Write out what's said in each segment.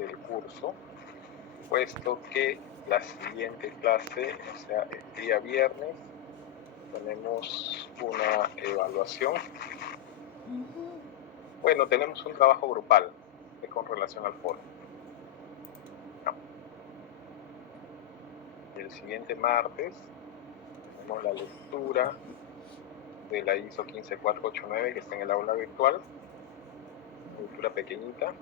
del curso, puesto que la siguiente clase, o sea, el día viernes, tenemos una evaluación. Bueno, tenemos un trabajo grupal con relación al foro. El siguiente martes tenemos la lectura de la ISO 15489 que está en el aula virtual, una lectura pequeñita.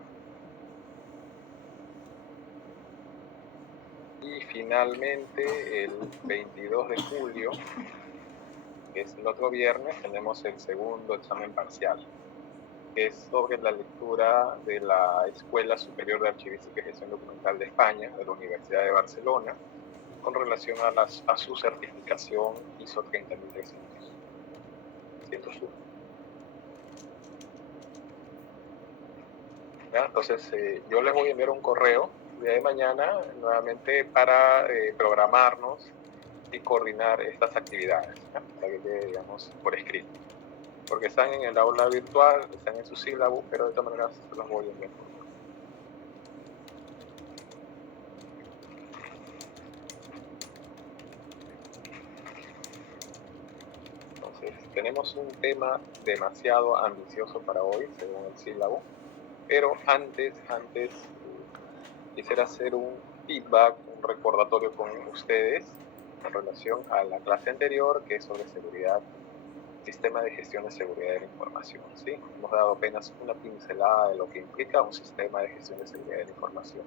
Y finalmente, el 22 de julio, que es el otro viernes, tenemos el segundo examen parcial, que es sobre la lectura de la Escuela Superior de Archivística y Gestión Documental de España, de la Universidad de Barcelona, con relación a su certificación ISO 30301. ¿Ya? Entonces, yo les voy a enviar un correo el día de mañana nuevamente para programarnos y coordinar estas actividades, ¿ya? Para que quede, digamos, por escrito. Porque están en el aula virtual, están en su sílabo, pero de todas maneras se los voy a enviar. Entonces, tenemos un tema demasiado ambicioso para hoy, según el sílabo, pero antes quisiera hacer un feedback, un recordatorio con ustedes en relación a la clase anterior, que es sobre seguridad, sistema de gestión de seguridad de la información, ¿sí? Hemos dado apenas una pincelada de lo que implica un sistema de gestión de seguridad de la información.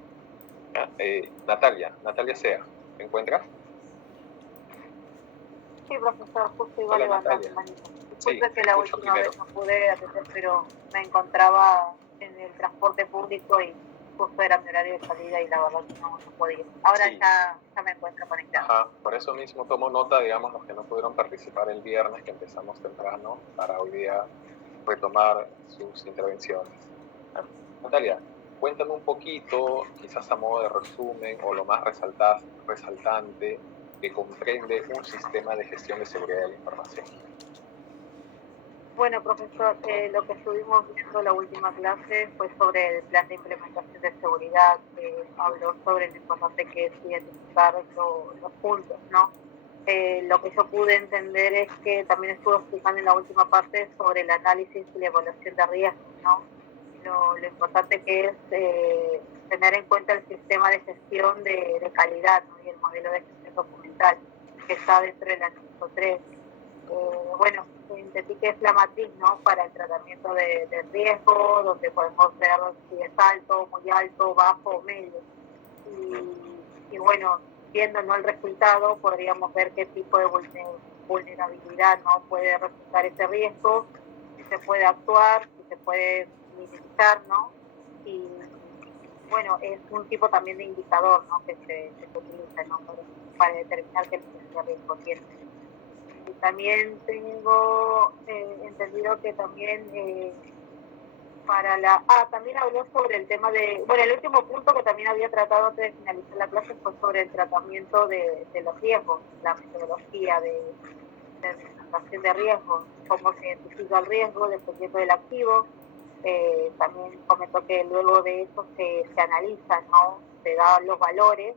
Natalia Sea, ¿te encuentras? Sí, profesor, justo iba a levantar mi manito. Disculpe Sí, que la última vez no pude atender, pero me encontraba en el transporte público y justo era mi horario de salida y la verdad que no podía. Ahora sí. ya me encuentro conectada. Ajá, por eso mismo tomo nota, digamos, los que no pudieron participar el viernes, que empezamos temprano, para hoy día retomar sus intervenciones. Natalia, cuéntame un poquito, quizás a modo de resumen, o lo más resaltante que comprende un sistema de gestión de seguridad de la información. Bueno, profesor, lo que estuvimos viendo la última clase fue sobre el plan de implementación de seguridad, que habló sobre lo importante que es identificar los puntos, ¿no? Lo que yo pude entender es que también estuvo explicando en la última parte sobre el análisis y la evaluación de riesgos, ¿no? Lo importante que es tener en cuenta el sistema de gestión de calidad, ¿no? Y el modelo de gestión documental que está dentro del anexo 3. Bueno, entendí que es la matriz, ¿no? Para el tratamiento de riesgo, donde podemos ver si es alto, muy alto, bajo o medio. Y bueno, viendo, ¿no?, el resultado, podríamos ver qué tipo de vulnerabilidad, ¿no?, puede resultar ese riesgo, si se puede actuar, si se puede minimizar, ¿no? Y bueno, es un tipo también de indicador, ¿no?, que se utiliza, ¿no?, para determinar qué riesgo tiene. Y también tengo entendido que también también habló sobre el tema de, bueno, el último punto que también había tratado antes de finalizar la clase fue sobre el tratamiento de los riesgos, la metodología de presentación de riesgos, cómo se identifica el riesgo dependiendo del activo. También comentó que luego de eso se analiza, ¿no? Se dan los valores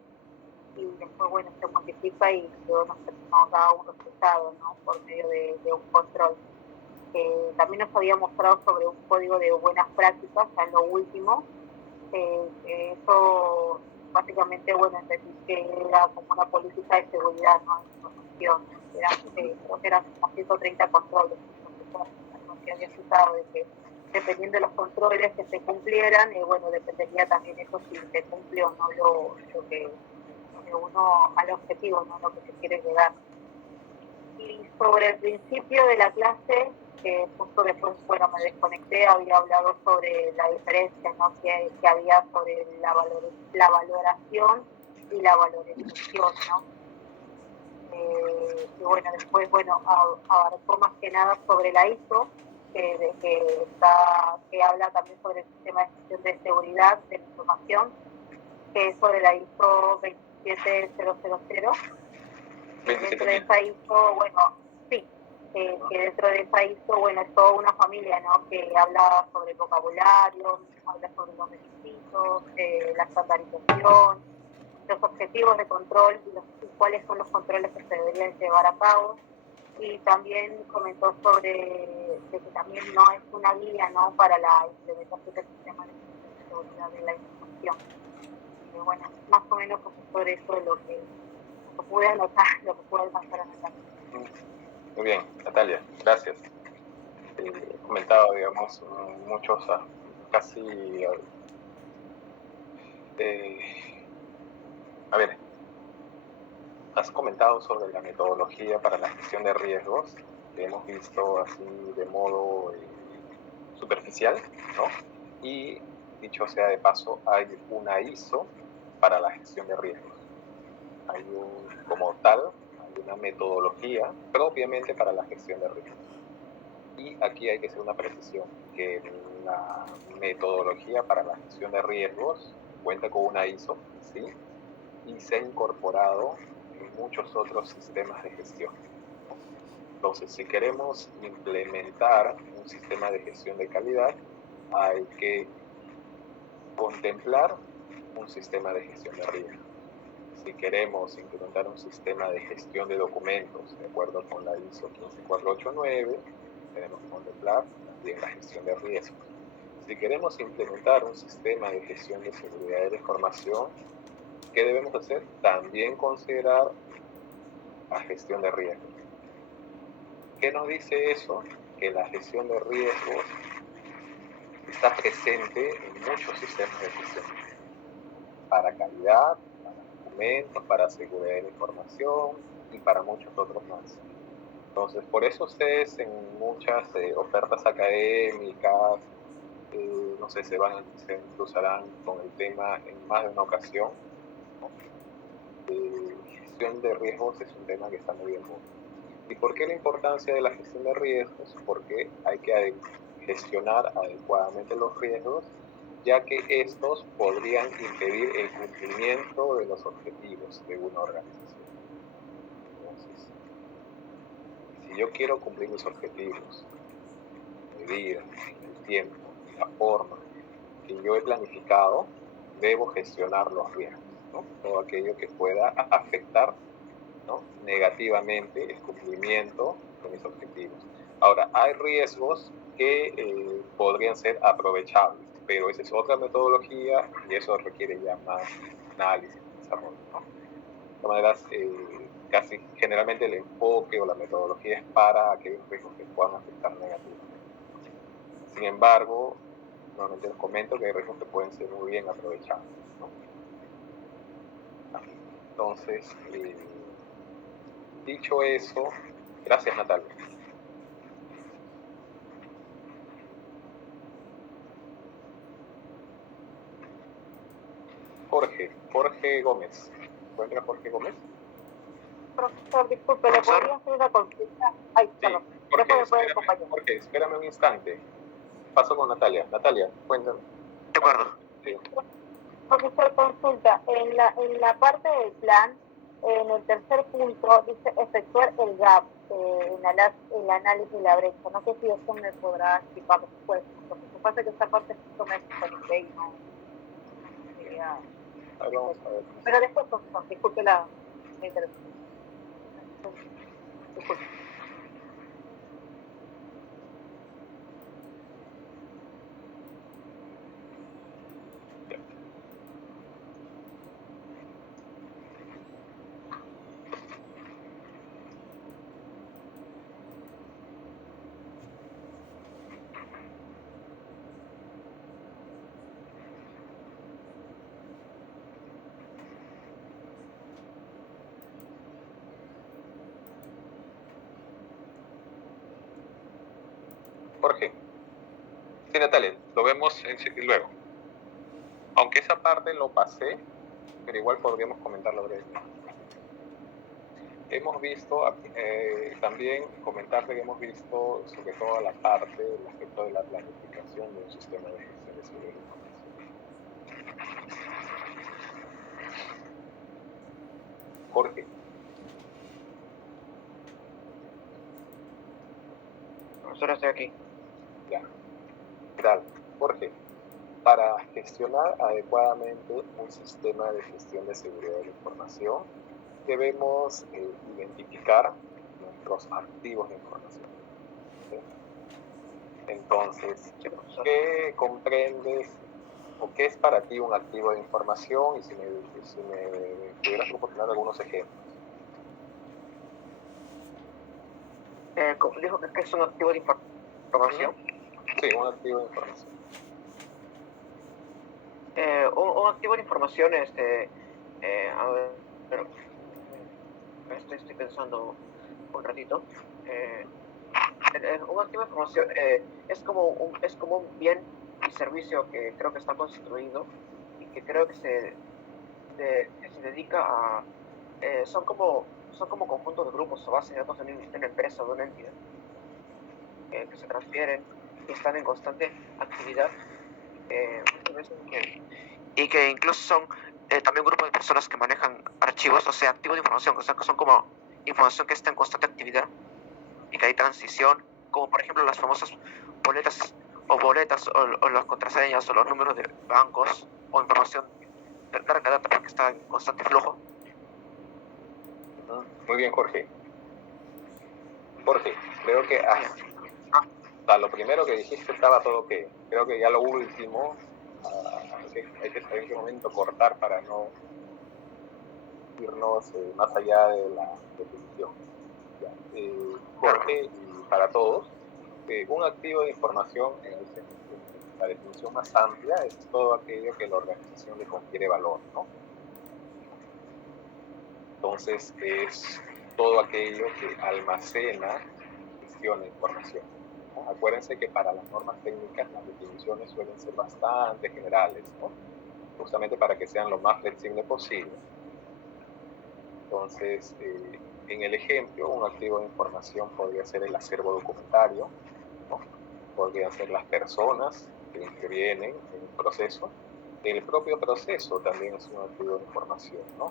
y después, bueno, se modifica y luego nos da un resultado, ¿no?, por medio de un control. También nos había mostrado sobre un código de buenas prácticas, ya en lo último. Eso básicamente, bueno, entendí que era como una política de seguridad, ¿no?, de información. Creo que eran como 130 controles. Entonces, había citado de que dependiendo de los controles que se cumplieran, bueno, dependería también eso si se cumple o no lo que uno al objetivo, ¿no?, lo que se quiere llegar. Y sobre el principio de la clase, que justo después, bueno, me desconecté, había hablado sobre la diferencia, ¿no?, que había sobre la valoración y la valorización, ¿no? Y bueno, después, bueno, abarcó más que nada sobre la ISO, que habla también sobre el sistema de gestión de seguridad de la información, que es sobre la ISO 27000. Dentro de esa ISO, bueno, sí, que dentro de esa ISO, bueno, es toda una familia, ¿no? Que habla sobre el vocabulario, habla sobre los requisitos, la estandarización, los objetivos de control y cuáles son los controles que se deberían llevar a cabo. Y también comentó sobre de que también no es una guía, ¿no? Para la implementación del sistema de seguridad de la información. Y bueno, más o menos sobre eso es lo que pude anotar, lo que pude alcanzar a anotar. Muy bien, Natalia, gracias. He comentado, digamos, muchos, casi, a ver, has comentado sobre la metodología para la gestión de riesgos, que hemos visto así de modo superficial, ¿no? Y dicho sea de paso, hay una ISO para la gestión de riesgos. Hay como tal, hay una metodología propiamente para la gestión de riesgos. Y aquí hay que hacer una precisión, que la metodología para la gestión de riesgos cuenta con una ISO, ¿sí? Y se ha incorporado en muchos otros sistemas de gestión. Entonces, si queremos implementar un sistema de gestión de calidad, hay que contemplar un sistema de gestión de riesgos. Si queremos implementar un sistema de gestión de documentos de acuerdo con la ISO 15489, tenemos que contemplar también la gestión de riesgos. Si queremos implementar un sistema de gestión de seguridad de la información, ¿qué debemos hacer? También considerar la gestión de riesgos. ¿Qué nos dice eso? Que la gestión de riesgos está presente en muchos sistemas de gestión. Para calidad, para documentos, para seguridad de la información y para muchos otros más. Entonces, por eso ustedes en muchas ofertas académicas, no sé, se cruzarán con el tema en más de una ocasión, ¿no? Gestión de riesgos es un tema que está muy en boga. ¿Y por qué la importancia de la gestión de riesgos? Porque hay que gestionar adecuadamente los riesgos, ya que estos podrían impedir el cumplimiento de los objetivos de una organización. Entonces, si yo quiero cumplir mis objetivos, medida, el tiempo, la forma que yo he planificado, debo gestionar los riesgos, ¿no? Todo aquello que pueda afectar, ¿no?, negativamente el cumplimiento de mis objetivos. Ahora, hay riesgos que podrían ser aprovechables, pero esa es otra metodología y eso requiere ya más análisis y desarrollo, ¿no? De todas maneras, casi generalmente el enfoque o la metodología es para aquellos riesgos que puedan afectar negativamente. Sin embargo, nuevamente les comento que hay riesgos que pueden ser muy bien aprovechados, ¿no? Entonces, dicho eso, gracias, Natalia. Jorge Gómez. ¿Encuentra Jorge Gómez? Profesor, disculpe, ¿le podría hacer una consulta? Ay, sí, perdón. Jorge, espérame un instante. Paso con Natalia. Natalia, cuéntame. De acuerdo. Sí. Profesor, consulta. En la parte del plan, en el tercer punto, dice efectuar el gap, el análisis de la brecha. No sé si eso me podrá explicar después. Lo que pasa es que esta parte justo me desconecté y no quería... Vamos a ver. Pero después, profesor, disculpe la interrupción. Disculpe. Jorge. Sí, Natalia, lo vemos luego. Aunque esa parte lo pasé, pero igual podríamos comentarlo brevemente. Hemos visto, también comentarte que hemos visto sobre todo la parte, el aspecto de la planificación de un sistema de gestión de seguridad de información. Jorge. profesor, estoy aquí. Ya. ¿Qué tal? Jorge, para gestionar adecuadamente un sistema de gestión de seguridad de la información, debemos identificar nuestros activos de información. ¿Sí? Entonces, ¿qué comprendes o qué es para ti un activo de información? Y si me pudieras proporcionar algunos ejemplos. Dijo que es un activo de información. Sí, un activo de información. Un activo de información, a ver, estoy pensando un ratito. Un activo de información es como un bien y servicio que creo que está construido y que creo que se dedica a... son como conjuntos de grupos o bases de datos en una empresa o de una entidad que se transfieren y están en constante actividad. Y que incluso son también grupos de personas que manejan archivos, o sea, activos de información, o sea, que son como información que está en constante actividad y que hay transición, como por ejemplo las famosas boletas o las contraseñas o los números de bancos o información de larga data porque está en constante flujo. Muy bien, Jorge. Jorge, creo que lo primero que dijiste estaba todo ok. Creo que ya lo último hay que saber en qué momento cortar para no irnos más allá de la definición. Jorge, y para todos, un activo de información en la definición más amplia es todo aquello que la organización le confiere valor, ¿no? Entonces es todo aquello que almacena y gestiona información. ¿No? Acuérdense que para las normas técnicas las definiciones suelen ser bastante generales, ¿no? Justamente para que sean lo más flexible posible. Entonces, en el ejemplo, un activo de información podría ser el acervo documentario, ¿no? Podrían ser las personas que intervienen en el proceso. El propio proceso también es un activo de información, ¿no?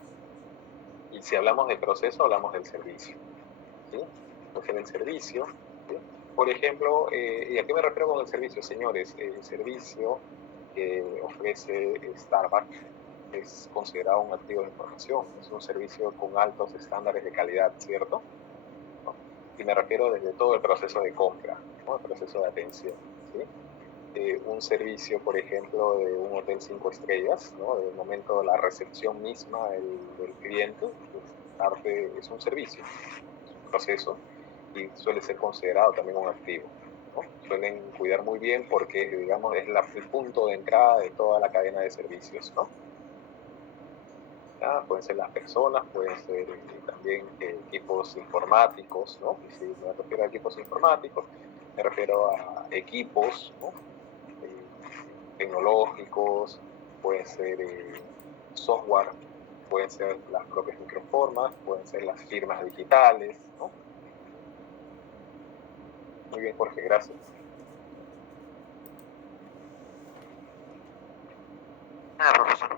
Y si hablamos de proceso, hablamos del servicio, ¿sí? Entonces, el servicio, ¿sí? Por ejemplo, ¿y a qué me refiero con el servicio, señores? El servicio que ofrece Starbucks es considerado un activo de información, es un servicio con altos estándares de calidad, ¿cierto? ¿No? Y me refiero desde todo el proceso de compra, ¿no? El proceso de atención, ¿sí? Un servicio, por ejemplo, de un hotel 5 estrellas, ¿no? Desde el momento de la recepción misma del cliente, es un servicio, es un proceso y suele ser considerado también un activo, ¿no? Suelen cuidar muy bien porque, digamos, es el punto de entrada de toda la cadena de servicios, ¿no? Pueden ser las personas, pueden ser también equipos informáticos, ¿no? Y si me refiero a equipos informáticos, me refiero a equipos, ¿no? Tecnológicos, pueden ser software, pueden ser las propias microformas, pueden ser las firmas digitales, ¿no? Muy bien, Jorge, gracias. Profesor.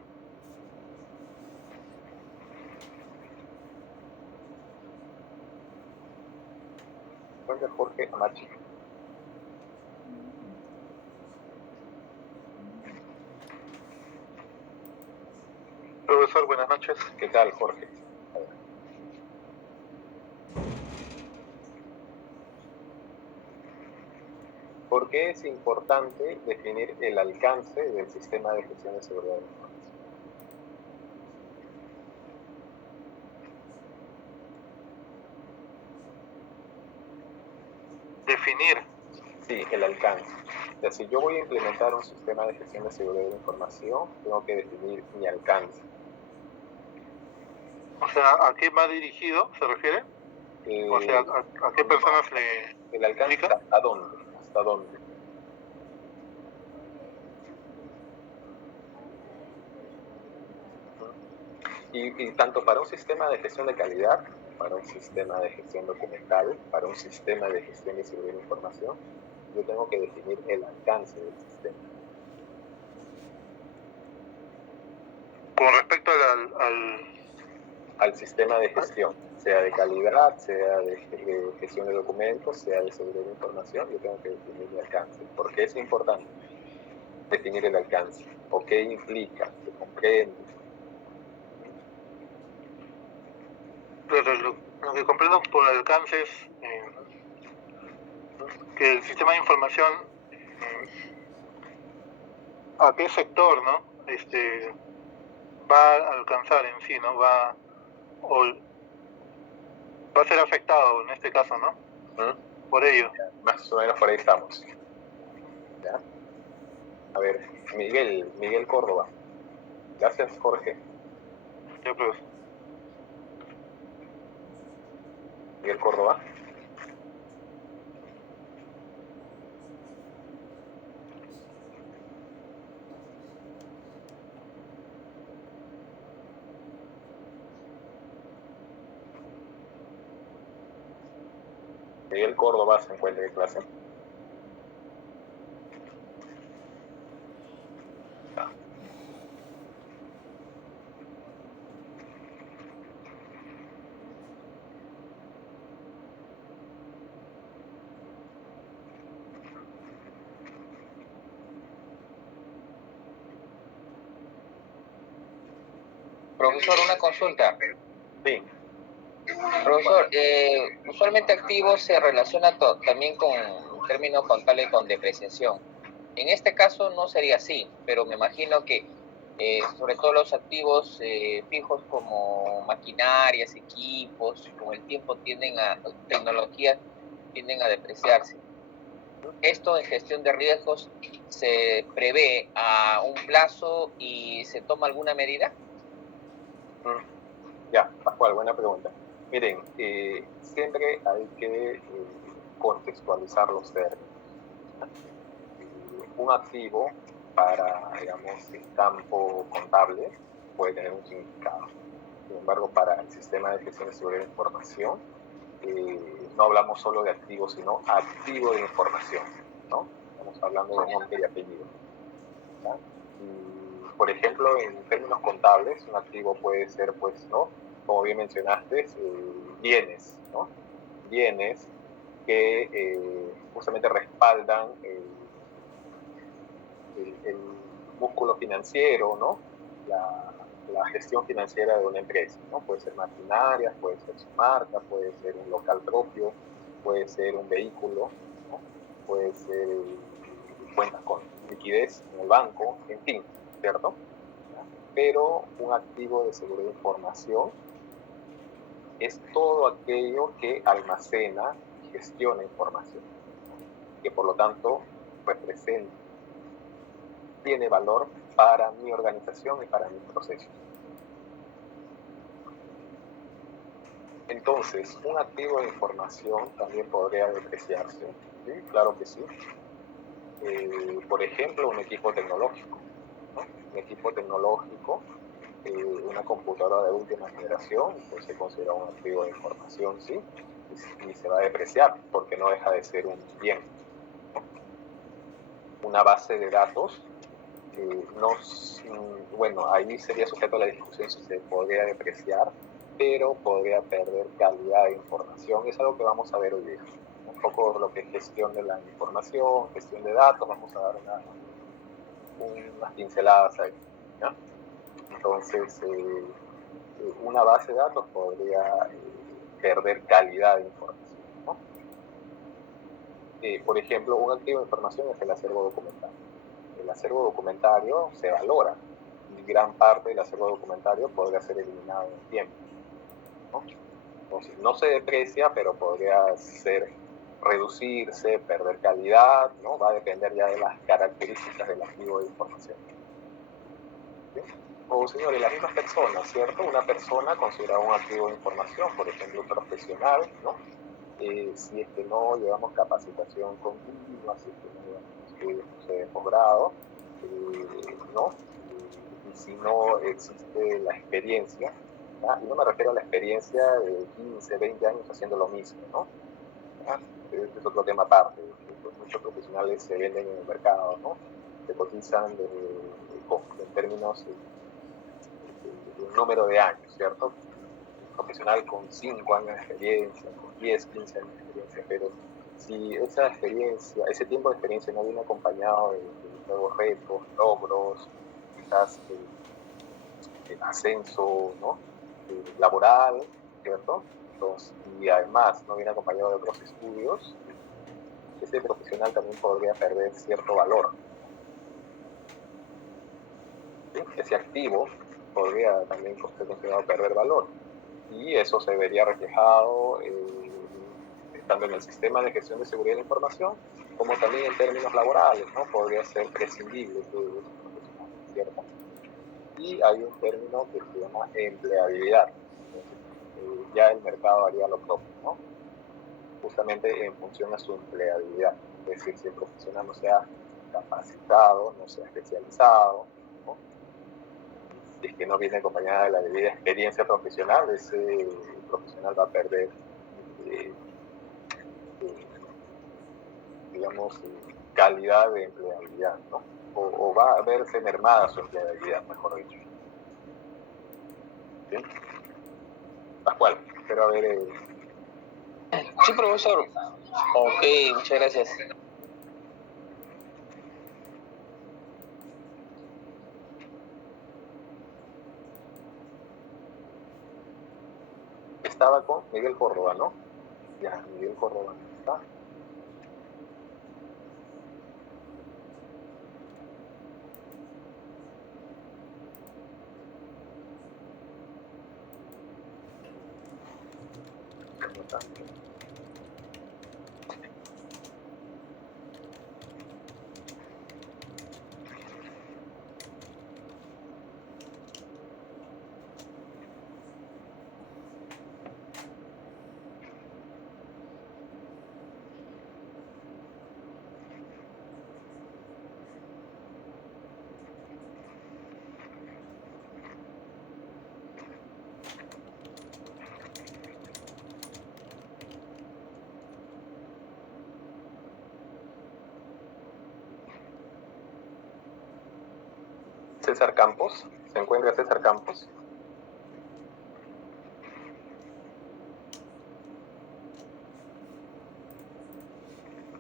Gracias, Jorge Amachi. Profesor, buenas noches. ¿Qué tal, Jorge? ¿Por qué es importante definir el alcance del sistema de gestión de seguridad de la información? Definir. Sí, el alcance. O sea, si yo voy a implementar un sistema de gestión de seguridad de la información, tengo que definir mi alcance. O sea, ¿a qué va dirigido se refiere? O sea, ¿a qué personas le el alcance indica? ¿Hasta dónde? ¿Hasta dónde? Y tanto para un sistema de gestión de calidad, para un sistema de gestión documental, para un sistema de gestión de seguridad de la información, yo tengo que definir el alcance del sistema. Con respecto al sistema de gestión, sea de calidad, sea de gestión de documentos, sea de seguridad de información, yo tengo que definir mi alcance. ¿Por qué es importante definir el alcance? ¿O qué implica? ¿Qué comprende? Lo que comprendo por alcance es que el sistema de información, a qué sector, ¿no? Va a alcanzar en sí, ¿no? Va a ser afectado en este caso, ¿no? Por ello. Más o menos por ahí estamos. ¿Ya? A ver, Miguel Córdoba. Gracias, Jorge. Yo creo. Miguel Córdoba. Miguel Córdoba se encuentra en clase. Profesor, una consulta. Sí. Profesor, usualmente activo se relaciona también con términos contables con depreciación. En este caso no sería así, pero me imagino que sobre todo los activos fijos como maquinarias, equipos, con el tiempo tecnologías tienden a depreciarse. Esto en gestión de riesgos se prevé a un plazo y se toma alguna medida. Ya, Pascual, buena pregunta. Miren, siempre hay que contextualizar los términos. Un activo para, digamos, el campo contable puede tener un significado. Sin embargo, para el sistema de gestión de seguridad de información, no hablamos solo de activo, sino activo de información, ¿no? Estamos hablando de nombre y apellido. ¿Ya? Y, por ejemplo, en términos contables, un activo puede ser, pues, ¿no? Como bien mencionaste, bienes, ¿no? Bienes que justamente respaldan el músculo financiero, ¿no? La gestión financiera de una empresa, ¿no? Puede ser maquinaria, puede ser su marca, puede ser un local propio, puede ser un vehículo, ¿no? Puede ser cuentas con liquidez en el banco, en fin, ¿cierto? Pero un activo de seguridad de información es todo aquello que almacena y gestiona información, que por lo tanto representa, tiene valor para mi organización y para mis procesos. Entonces, un activo de información también podría depreciarse, ¿sí? Claro que sí. Por ejemplo, un equipo tecnológico, ¿no? Un equipo tecnológico, una computadora de última generación, pues se considera un activo de información, sí, y se va a depreciar porque no deja de ser un bien, ¿no? Una base de datos, bueno, ahí sería sujeto a la discusión si se podría depreciar, pero podría perder calidad de información. Es algo que vamos a ver hoy día. Un poco lo que es gestión de la información, gestión de datos, vamos a dar unas pinceladas ahí, ¿ya? Entonces, una base de datos podría perder calidad de información, ¿no? Por ejemplo, un activo de información es el acervo documentario. El acervo documentario se valora y gran parte del acervo documentario podría ser eliminado en el tiempo, ¿no? Entonces, no se deprecia, pero podría reducirse, perder calidad, ¿no? Va a depender ya de las características del activo de información. ¿Sí? O, señores, las mismas personas, ¿cierto? Una persona considera un activo de información, por ejemplo, un profesional, ¿no? Si es que no llevamos capacitación continua, si es que no llevamos estudios de posgrado, ¿no? Y si no existe la experiencia, ¿ya? Y no me refiero a la experiencia de 15, 20 años haciendo lo mismo, ¿no? ¿Ya? Este es otro tema aparte, pues muchos profesionales se venden en el mercado, ¿no? Se cotizan en términos de número de años, ¿cierto? profesional con 5 años de experiencia, con 10, 15 años de experiencia, pero si esa experiencia, ese tiempo de experiencia no viene acompañado de nuevos retos, logros, quizás ascenso, ¿no? Laboral, ¿cierto? Entonces, y además no viene acompañado de otros estudios, ese profesional también podría perder cierto valor. ¿Sí? Ese activo podría también ser considerado perder valor. Y eso se vería reflejado tanto en el sistema de gestión de seguridad de la información, como también en términos laborales, ¿no? Podría ser prescindible de ese profesional, ¿cierto? Y hay un término que se llama empleabilidad. Entonces, ya el mercado haría lo propio, ¿no? Justamente en función a su empleabilidad. Es decir, si el profesional no sea capacitado, no sea especializado, ¿no? Si es que no viene acompañada de la debida experiencia profesional, ese profesional va a perder, digamos, calidad de empleabilidad, ¿no? O va a verse mermada su empleabilidad, mejor dicho. ¿Sí? Pascual, espero haber... Sí, profesor. Ok, muchas gracias. Estaba con Miguel Córdoba, ¿no? Ya, Miguel Córdoba no está. No está. César Campos, ¿se encuentra César Campos?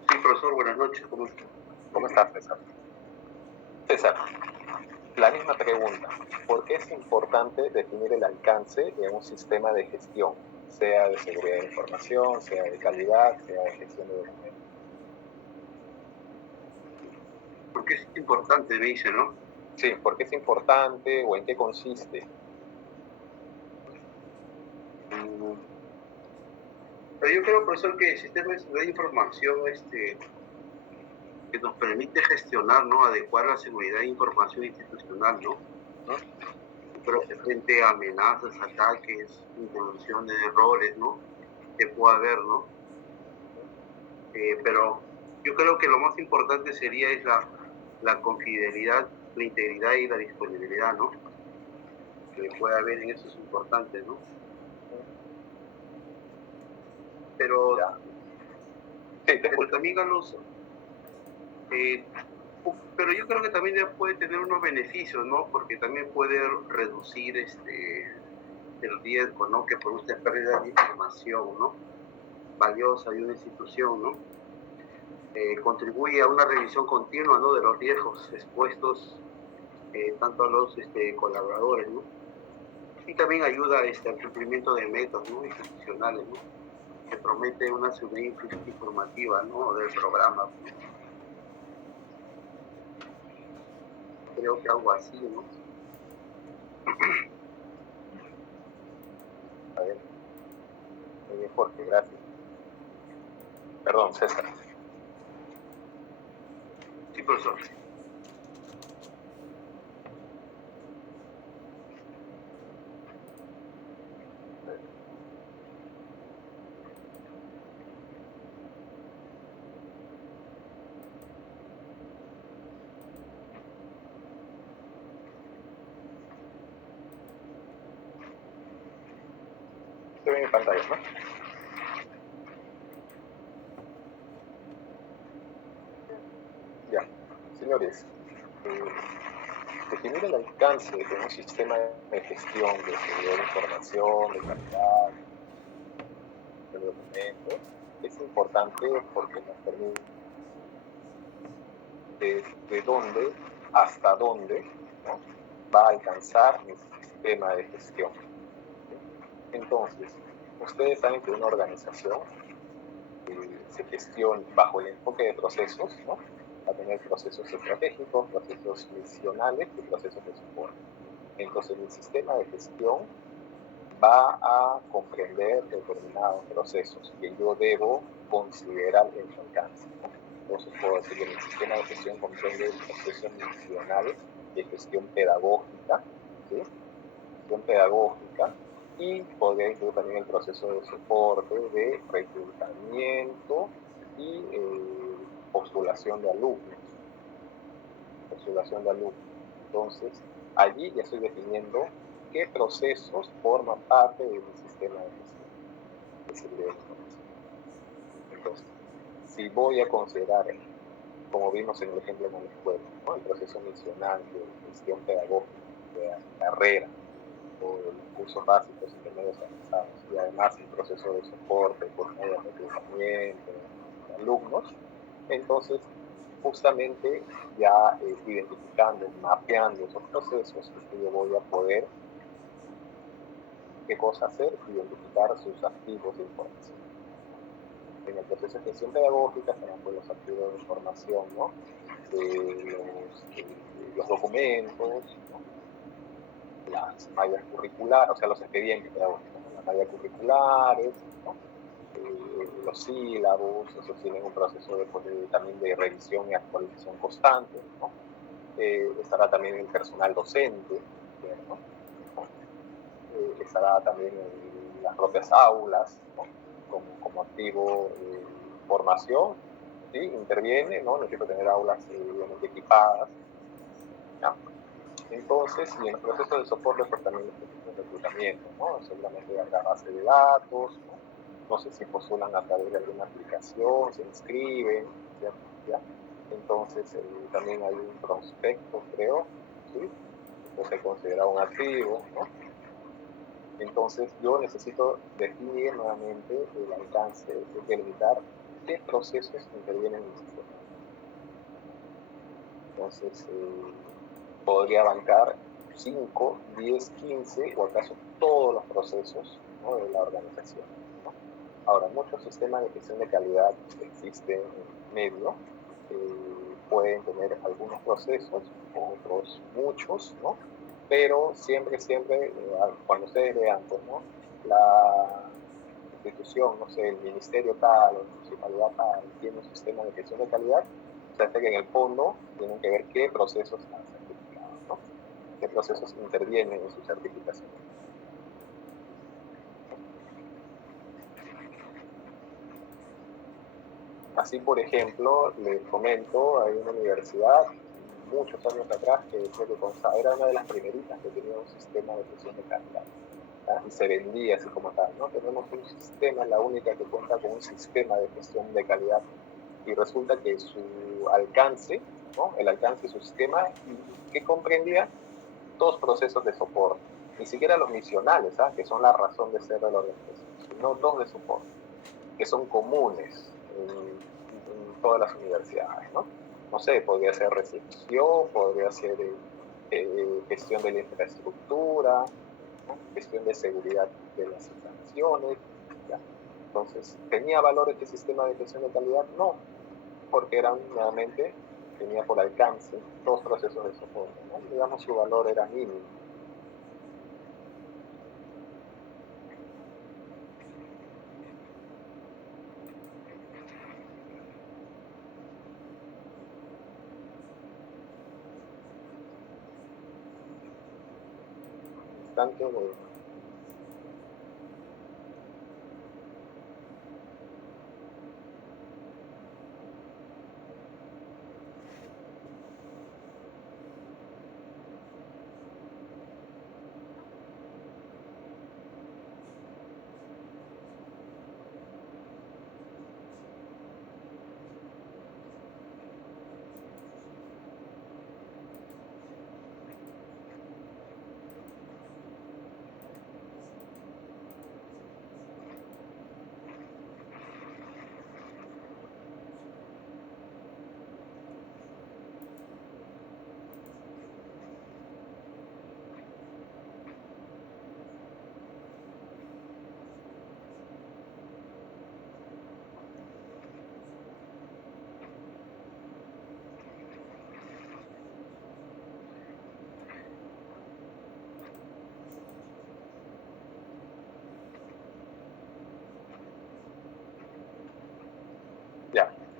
Sí, profesor, buenas noches. ¿Cómo estás, César? César, la misma pregunta. ¿Por qué es importante definir el alcance de un sistema de gestión, sea de seguridad de información, sea de calidad, sea de gestión de documentos? Porque es importante, me dice, ¿no? Sí, ¿por qué es importante o en qué consiste? Pero yo creo, profesor, que el sistema de seguridad de información que nos permite gestionar, ¿no? Adecuar la seguridad de información institucional, ¿no? Pero que frente a amenazas, ataques, introducción de errores, ¿no? Que pueda haber, ¿no? Pero yo creo que lo más importante sería es la confidencialidad, la integridad y la disponibilidad, ¿no? Que pueda haber en eso es importante, ¿no? Pero, sí, pero también, Carlos, pero yo creo que también puede tener unos beneficios, ¿no? Porque también puede reducir el riesgo, ¿no? Que produce pérdida de información, ¿no? Valiosa de una institución, ¿no? Contribuye a una revisión continua, ¿no? De los riesgos expuestos tanto a los colaboradores, ¿no? Y también ayuda al cumplimiento de metas, ¿no? Institucionales, ¿no? Que promete una seguridad informativa, ¿no? Del programa, ¿no? Creo que algo así, ¿no? A ver. Muy bien, Jorge, gracias. Perdón, César. Sí, profesor. Se ven en pantalla, ¿no? Ya, señores, definir el alcance de un sistema de gestión de seguridad de información, de calidad, de documentos, es importante porque nos permite de dónde hasta dónde, ¿no?, va a alcanzar mi sistema de gestión. Entonces, ustedes saben que una organización se gestiona bajo el enfoque de procesos, ¿no? Va a tener procesos estratégicos, procesos misionales y procesos de soporte. Entonces, mi sistema de gestión va a comprender determinados procesos que yo debo considerar en su alcance, ¿no? Entonces, puedo decir que mi sistema de gestión comprende procesos misionales de gestión pedagógica, ¿sí? Gestión pedagógica, y podría incluir también el proceso de soporte, de reclutamiento y postulación de alumnos. Postulación de alumnos. Entonces, allí ya estoy definiendo qué procesos forman parte de mi sistema de gestión de seguridad de información. Entonces, si voy a considerar, como vimos en el ejemplo con la escuela, ¿no?, el proceso misional de gestión pedagógica, de carrera, o de los cursos básicos, intermedios, avanzados, y además el proceso de soporte por medio de reclutamiento de alumnos, entonces justamente ya identificando, mapeando esos procesos, yo voy a poder, ¿qué cosa hacer? Identificar sus activos de información. En el proceso de gestión pedagógica estarán pues los activos de información, ¿no?, los documentos, ¿no?, las mallas curriculares, o sea, los expedientes pedagógicos, ¿no?, las mallas curriculares, ¿no?, los sílabos, esos tienen un proceso también de revisión y actualización constante, ¿no? Estará también el personal docente, ¿no? Estará también en las propias aulas, ¿no?, como activo formación, ¿sí? Interviene, ¿no? Necesito tener aulas obviamente equipadas, ¿no? Entonces, y en los procesos de soporte, pues también los procesos de reclutamiento, ¿no? Seguramente habrá base de datos, ¿no? No sé si postulan a través de alguna aplicación, se inscriben, ¿cierto? ¿Ya? Entonces, también hay un prospecto, creo, ¿sí? Que se considera un activo, ¿no? Entonces, yo necesito definir nuevamente el alcance, es decir, delimitar qué procesos intervienen en el sistema. Entonces, podría abarcar 5, 10, 15 o acaso todos los procesos, ¿no?, de la organización, ¿no? Ahora, muchos sistemas de gestión de calidad que existen en medio pueden tener algunos procesos, otros muchos, ¿no? Pero siempre, cuando ustedes vean, pues, ¿no?, la institución, no sé, el ministerio tal o la municipalidad tal tiene un sistema de gestión de calidad, o sea, que en el fondo tienen que ver qué procesos han certificado, ¿no?, qué procesos intervienen en su certificación. Así, por ejemplo, les comento, hay una universidad muchos años atrás que creo que era una de las primeritas que tenía un sistema de gestión de calidad, ¿ya? Y se vendía así como tal, ¿no? Tenemos un sistema, la única que cuenta con un sistema de gestión de calidad, y resulta que su alcance, ¿no?, el alcance de su sistema, que comprendía dos procesos de soporte, ni siquiera los misionales, ¿ah?, que son la razón de ser de la organización, sino dos de soporte, que son comunes en todas las universidades, ¿no? No sé, podría ser recepción, podría ser gestión de la infraestructura, ¿no?, gestión de seguridad de las instalaciones, ¿ya? Entonces, ¿tenía valor este sistema de gestión de calidad? No, porque nuevamente, tenía por alcance dos procesos de soporte, ¿no? Digamos, su valor era mínimo. Tanto de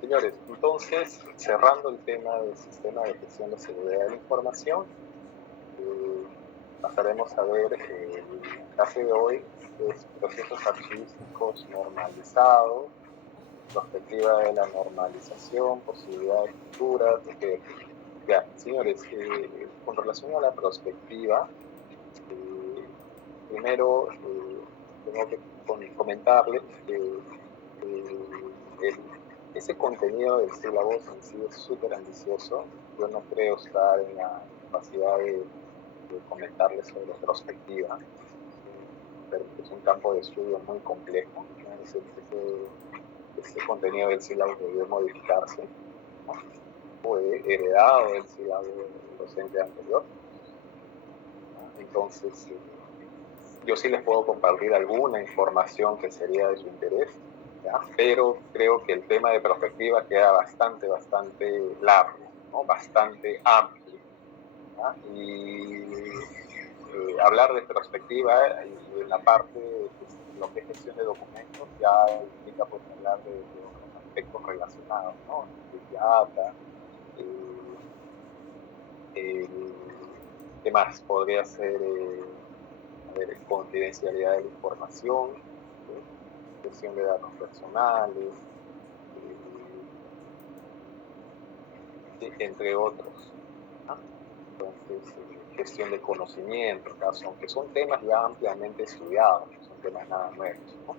Señores, entonces, cerrando el tema del sistema de gestión de seguridad de la información, pasaremos a ver la clase de hoy, es procesos archivísticos normalizados, perspectiva de la normalización, posibilidades futuras. Ya, señores, con relación a la perspectiva, primero tengo que comentarles que ese contenido del sílabus en sí es súper ambicioso. Yo no creo estar en la capacidad de comentarles sobre perspectiva. Es un campo de estudio muy complejo, ¿no? Ese contenido del sílabo debe modificarse, ¿no? Fue heredado del sílabo docente anterior. Entonces, yo sí les puedo compartir alguna información que sería de su interés, ¿ya? Pero creo que el tema de perspectiva queda bastante largo, ¿no? Bastante amplio, ¿ya? Y hablar de perspectiva y en la parte de lo que es gestión de documentos ya implica pues hablar de otros aspectos relacionados, ¿no? Big Data, ¿qué más? Podría ser confidencialidad de la información, gestión de datos personales, entre otros, ¿no? Entonces, gestión de conocimiento, aunque son temas ya ampliamente estudiados, no son temas nada nuevos, ¿no?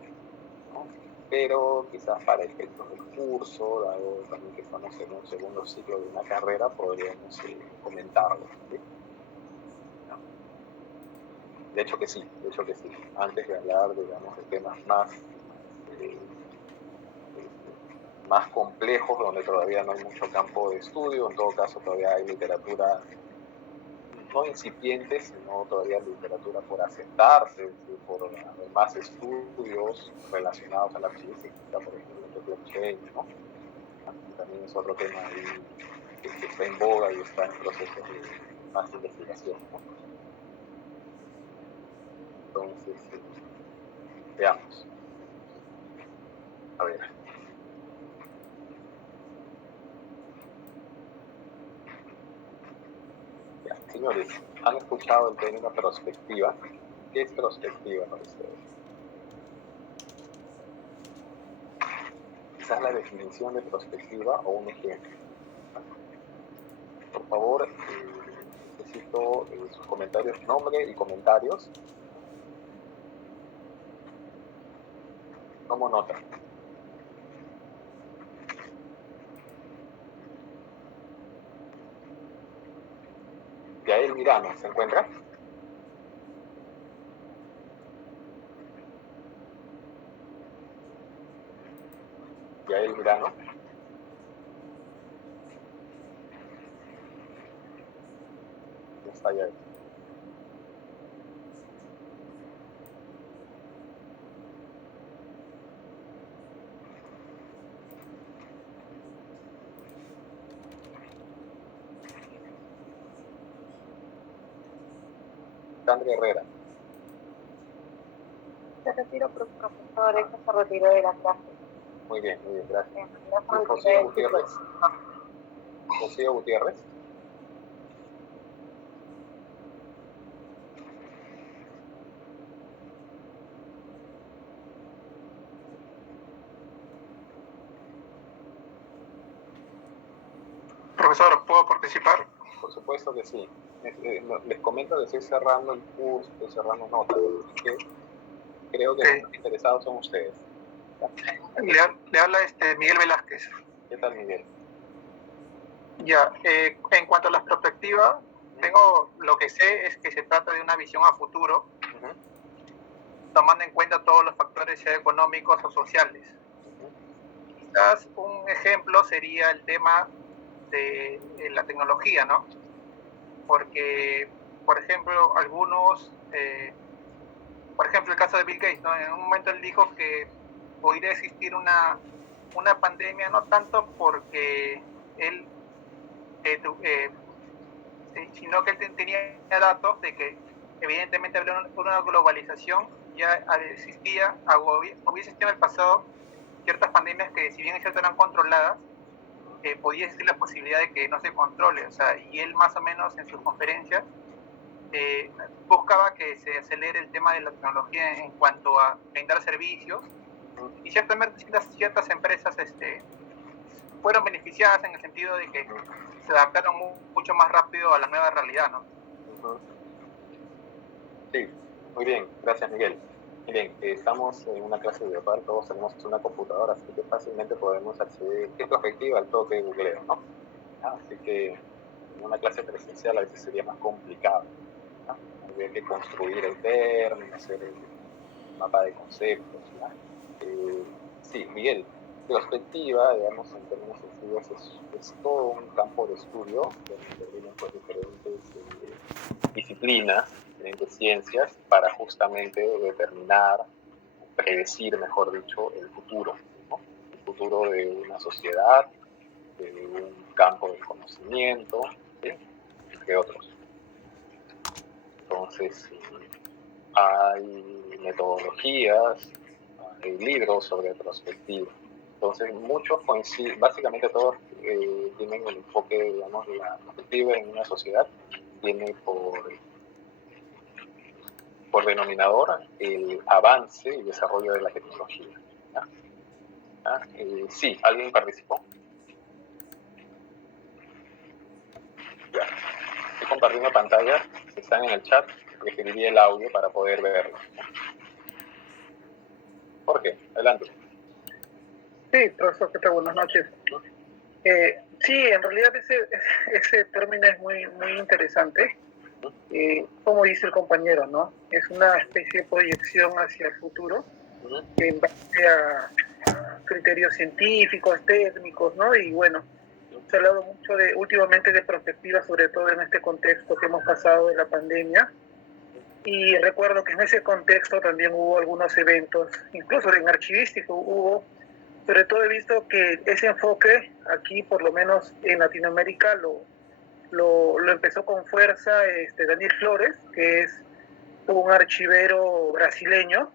Pero quizás para efectos del curso, dado también que estamos en un segundo ciclo de una carrera, podríamos comentarlo, ¿sí? ¿No? De hecho que sí. Antes de hablar, digamos, de temas más complejos, donde todavía no hay mucho campo de estudio, en todo caso todavía hay literatura no incipiente, sino todavía literatura por asentarse, por más estudios relacionados a la archivística, por ejemplo, de blockchain, ¿no? También es otro tema ahí que está en boga y está en proceso de más investigación, ¿no? Entonces, veamos. A ver. Ya, señores, ¿han escuchado el término perspectiva? ¿Qué es perspectiva para ustedes? Quizás la definición de perspectiva o un ejemplo. Por favor, necesito sus comentarios, nombre y comentarios. Tomo nota. Yael Mirano, ¿se encuentra? Yael Mirano. ¿Dónde está Yael? Sandra Herrera. Se retiró, profesor, ella se retiró de la clase. Muy bien, gracias. Rocío Gutiérrez. Rocío Gutiérrez. Profesor, ¿puedo participar? Por supuesto que sí. Les comento que estoy cerrando el curso, estoy cerrando notas, que creo que los más interesados son ustedes. Le habla Miguel Velázquez. ¿Qué tal, Miguel? Ya, en cuanto a las perspectivas, lo que sé es que se trata de una visión a futuro, tomando en cuenta todos los factores económicos o sociales. Quizás un ejemplo sería el tema de la tecnología, ¿no? Porque, por ejemplo, por ejemplo, el caso de Bill Gates, ¿no? En un momento él dijo que podría existir una pandemia, no tanto porque él, sino que él tenía datos de que evidentemente había una globalización, ya existía, hubiese existido en el pasado ciertas pandemias que si bien eran controladas, podía existir la posibilidad de que no se controle, o sea, y él más o menos en sus conferencias buscaba que se acelere el tema de la tecnología en cuanto a brindar servicios, y ciertamente ciertas empresas fueron beneficiadas en el sentido de que se adaptaron mucho más rápido a la nueva realidad, ¿no? Sí, muy bien, gracias Miguel. Miren, estamos en una clase virtual, todos tenemos una computadora, así que fácilmente podemos acceder en perspectiva al toque de googleo, ¿no? Así que en una clase presencial a veces sería más complicado, ¿no? Habría que construir el término, hacer el mapa de conceptos, ¿no? Sí, Miguel, perspectiva, digamos, en términos sencillos, es todo un campo de estudio donde intervienen pues, diferentes disciplinas, diferentes ciencias, para justamente determinar, predecir, mejor dicho, el futuro, ¿no? El futuro de una sociedad, de un campo de conocimiento, ¿sí? Entre otros. Entonces, hay metodologías, hay libros sobre perspectiva. Entonces, muchos coinciden, básicamente todos tienen el enfoque, digamos, la perspectiva en una sociedad tiene por denominador el avance y desarrollo de la tecnología. Sí, ¿alguien participó? Ya. Estoy compartiendo pantalla, están en el chat, preferiría el audio para poder verlo. Jorge, adelante. Sí, profesor, ¿qué tal? Buenas noches. Sí, en realidad ese término es muy, muy interesante. Como dice el compañero, ¿no? Es una especie de proyección hacia el futuro en base a criterios científicos, técnicos, ¿no? Y bueno, se ha hablado mucho últimamente de perspectiva, sobre todo en este contexto que hemos pasado de la pandemia. Y recuerdo que en ese contexto también hubo algunos eventos, incluso en archivístico hubo. Sobre todo he visto que ese enfoque aquí, por lo menos en Latinoamérica, lo empezó con fuerza Daniel Flores, que es un archivero brasileño,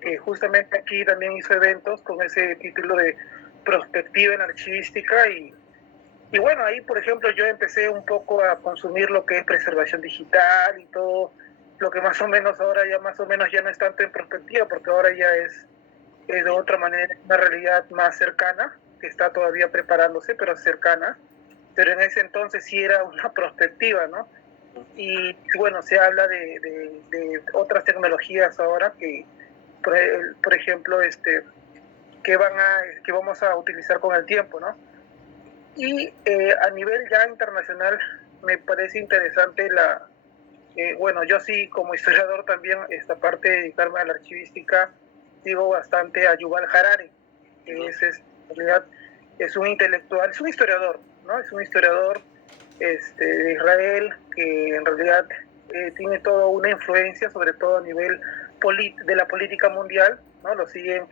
que justamente aquí también hizo eventos con ese título de Prospectiva en Archivística. Y bueno, ahí, por ejemplo, yo empecé un poco a consumir lo que es preservación digital y todo lo que más o menos ahora ya no es tanto en perspectiva, porque ahora ya es de otra manera, una realidad más cercana, que está todavía preparándose, pero cercana. Pero en ese entonces sí era una perspectiva, ¿no? Y bueno, se habla de otras tecnologías ahora por ejemplo, que vamos a utilizar con el tiempo, ¿no? Y a nivel ya internacional me parece interesante bueno, yo sí como historiador también, esta parte de dedicarme a la archivística, sigo bastante a Yuval Harari, que en realidad es un intelectual, es un historiador, ¿no? Es un historiador de Israel que en realidad tiene toda una influencia, sobre todo a nivel de la política mundial, ¿no? Lo siguen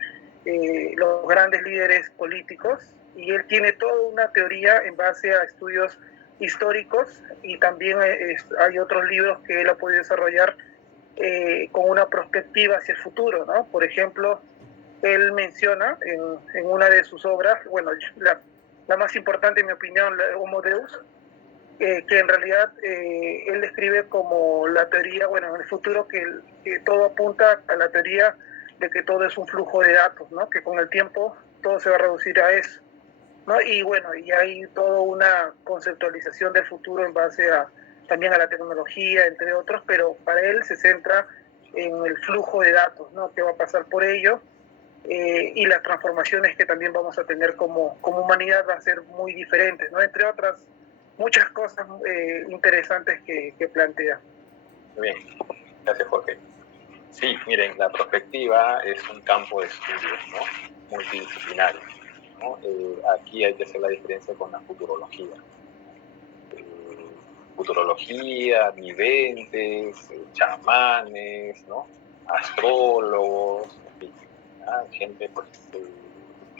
los grandes líderes políticos, y él tiene toda una teoría en base a estudios históricos, y también hay otros libros que él ha podido desarrollar con una perspectiva hacia el futuro, ¿no? Por ejemplo, él menciona en una de sus obras, bueno, la más importante en mi opinión, la Homo Deus, que en realidad él describe como la teoría, bueno, en el futuro que todo apunta a la teoría de que todo es un flujo de datos, ¿no? Que con el tiempo todo se va a reducir a eso, ¿no? Y bueno, y hay toda una conceptualización del futuro en base también a la tecnología, entre otros, pero para él se centra en el flujo de datos, ¿no? Que va a pasar por ello, y las transformaciones que también vamos a tener como humanidad van a ser muy diferentes, ¿no? Entre otras muchas cosas interesantes que plantea. Muy bien, gracias Jorge. Sí, miren, la perspectiva es un campo de estudio, ¿no? Multidisciplinario, ¿no? Aquí hay que hacer la diferencia con la futurología. Futurología, videntes, chamanes, ¿no? Astrólogos, en fin, gente pues,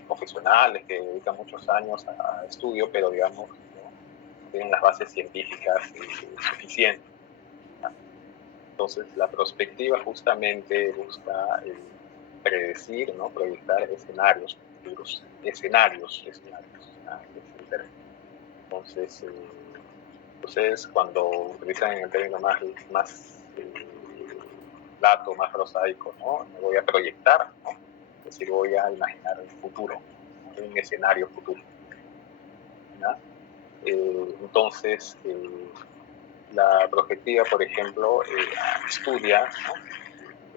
profesionales que dedican muchos años a estudio, pero digamos, ¿no? Tienen las bases científicas suficientes. Entonces, la perspectiva justamente busca predecir, ¿no? Proyectar escenarios futuros, escenarios, es el término. Entonces, ustedes cuando utilizan el término más lato, más prosaico, ¿no? Me voy a proyectar, ¿no? Es decir, voy a imaginar el futuro, ¿no? Un escenario futuro, ¿no? Entonces, la prospectiva, por ejemplo, estudia, ¿no?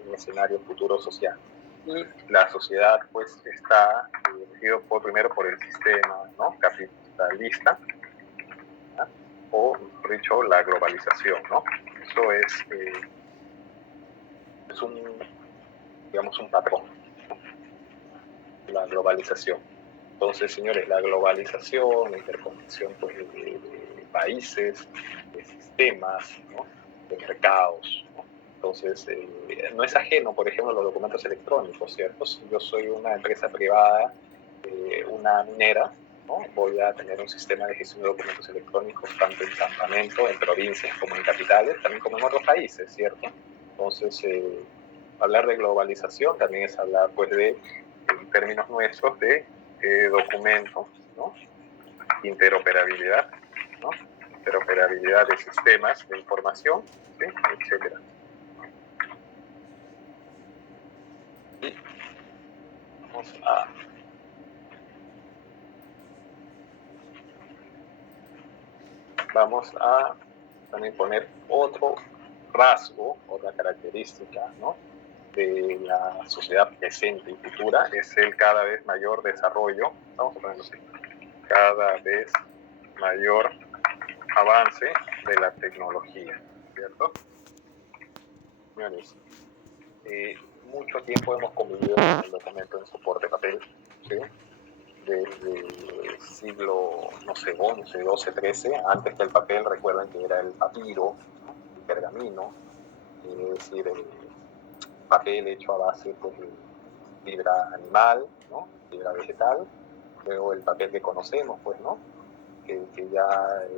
Un escenario futuro social. Y la sociedad, pues, está regido primero por el sistema, ¿no? Capitalista, ¿no? O, mejor dicho, la globalización, ¿no? Eso es digamos, un patrón, ¿no? La globalización. Entonces, señores, la globalización, la interconexión, pues, de países, de sistemas, ¿no? De mercados, ¿no? Entonces, no es ajeno, por ejemplo, a los documentos electrónicos, ¿cierto? Si yo soy una empresa privada, una minera, ¿no? Voy a tener un sistema de gestión de documentos electrónicos tanto en campamento, en provincias como en capitales, también como en otros países, ¿cierto? Entonces, hablar de globalización también es hablar, pues, de, en términos nuestros, de documentos, ¿no? Interoperabilidad, ¿no? Interoperabilidad de sistemas de información, ¿sí? Etcétera. Y vamos a también poner otro rasgo, otra característica, ¿no? De la sociedad presente y futura, es el cada vez mayor desarrollo, vamos a ponerlo así, cada vez mayor avance de la tecnología, ¿cierto? Señores, mucho tiempo hemos convivido con el documento en soporte papel, ¿sí? Desde el siglo, no sé, 11, 12, 13, antes que el papel, recuerden que era el papiro, ¿no? El pergamino, es decir, el papel hecho a base, pues, de fibra animal, ¿no? Fibra vegetal, luego el papel que conocemos, pues, ¿no? Que ya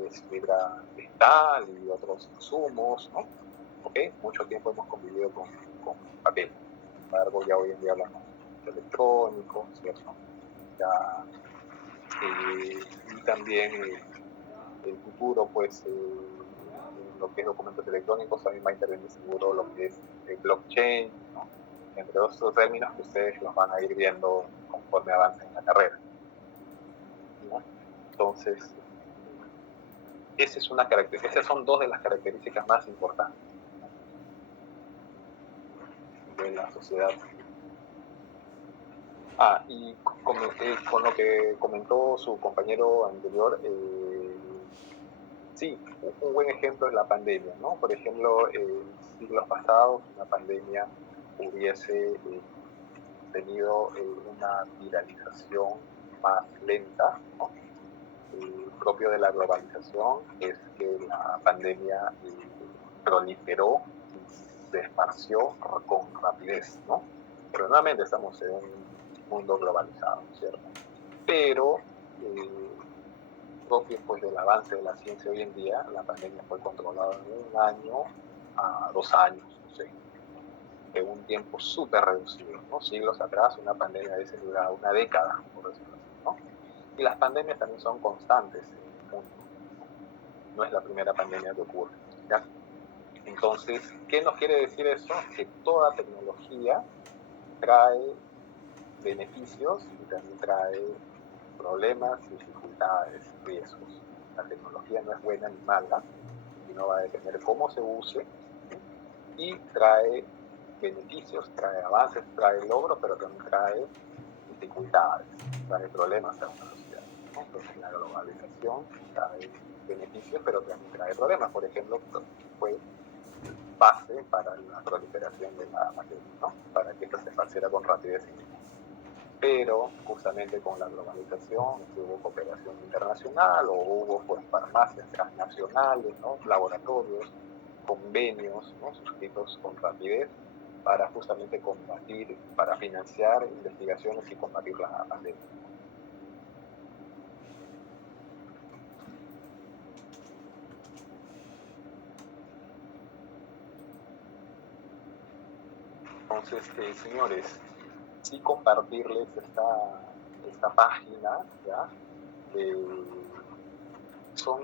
es fibra vegetal y otros insumos, ¿no? ¿Ok? Mucho tiempo hemos convivido con papel. Sin embargo, ya hoy en día hablamos de electrónico, ¿cierto? Ya, y también el futuro, pues, en lo que es documentos electrónicos, también va a intervenir seguro lo que es el blockchain, ¿no? Entre otros términos que ustedes los van a ir viendo conforme avancen en la carrera, ¿no? Entonces, esas son dos de las características más importantes, ¿no? De la sociedad. Y con lo que comentó su compañero anterior, sí, un buen ejemplo es la pandemia, ¿no? Por ejemplo, en siglos pasados, una pandemia hubiese tenido una viralización más lenta, ¿no? El propio de la globalización es que la pandemia proliferó y se esparció con rapidez, ¿no? Pero nuevamente estamos en un mundo globalizado, ¿cierto? Pero propio, pues, del avance de la ciencia hoy en día, la pandemia fue controlada en 1 año a 2 años, no sé, en un tiempo súper reducido, ¿no? Siglos atrás una pandemia a veces duraba 1 década, por decirlo así, ¿no? Y las pandemias también son constantes en el mundo, no es la primera pandemia que ocurre, ¿ya? Entonces, ¿qué nos quiere decir eso? Que toda tecnología trae beneficios y también trae problemas, dificultades, riesgos. La tecnología no es buena ni mala, sino va a depender cómo se use, y trae beneficios, trae avances, trae logros, pero también trae dificultades, trae problemas a una sociedad, ¿no? Entonces, la globalización trae beneficios, pero también trae problemas. Por ejemplo, fue base para la proliferación de la materia, ¿no? Para que esto se esparciera con rapidez en el mundo. Pero justamente con la globalización hubo cooperación internacional, o hubo, pues, farmacias transnacionales, ¿no? Laboratorios, convenios, ¿no? Suscritos con rapidez para justamente combatir, para financiar investigaciones y combatir la pandemia. Entonces, señores, sí compartirles esta página, ¿ya? Son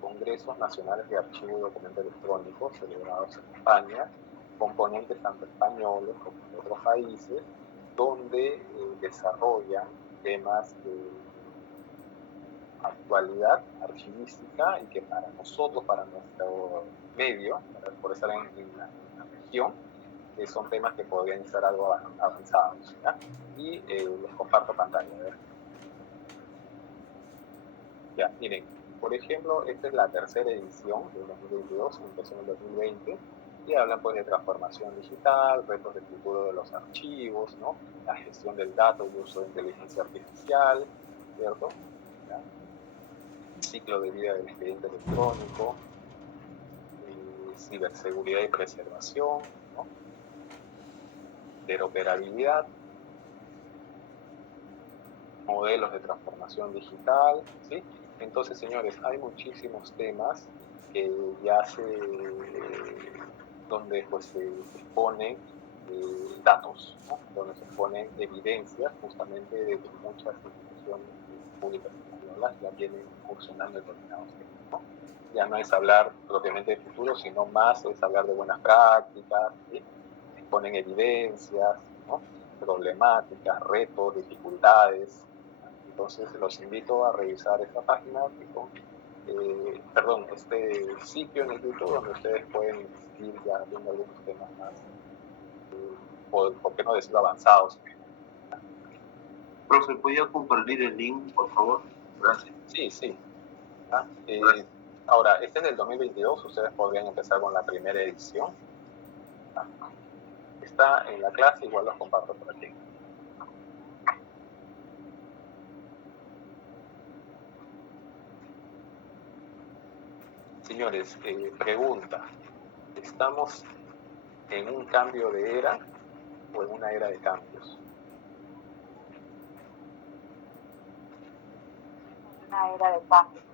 congresos nacionales de archivo y documento electrónico celebrados en España, componentes tanto españoles como de otros países, donde desarrollan temas de actualidad archivística y que para nosotros, para nuestro medio, por estar en la región, son temas que podrían ser algo avanzados, ¿ya? Y les comparto pantalla, ¿ver? Ya, miren, por ejemplo, esta es la tercera edición del 2022, empezó en el 2020, y hablan pues de transformación digital, retos de futuro de los archivos, ¿no? La gestión del dato y uso de inteligencia artificial, ¿cierto? ¿Ya? Ciclo de vida del expediente electrónico, ciberseguridad y preservación, ¿no? Interoperabilidad, modelos de transformación digital, ¿sí? Entonces, señores, hay muchísimos temas que ya donde pues se exponen datos, ¿no? Donde se exponen evidencias justamente de que muchas instituciones públicas españolas ya vienen incursionando en determinados temas, ¿no? Ya no es hablar propiamente de futuro, sino más es hablar de buenas prácticas, ¿sí? Se exponen evidencias, ¿no? Problemáticas, retos, dificultades. Entonces los invito a revisar esta página, este sitio en el YouTube, donde ustedes pueden ir ya viendo algunos temas más, por qué no decirlo, avanzados. Profe, ¿podría compartir el link, por favor? Gracias. Sí. ¿Ah? Ahora, este es del 2022, ustedes podrían empezar con la primera edición. ¿Ah? Está en la clase, igual los comparto por aquí. Señores, pregunta, ¿estamos en un cambio de era o en una era de cambios? Una era de cambios.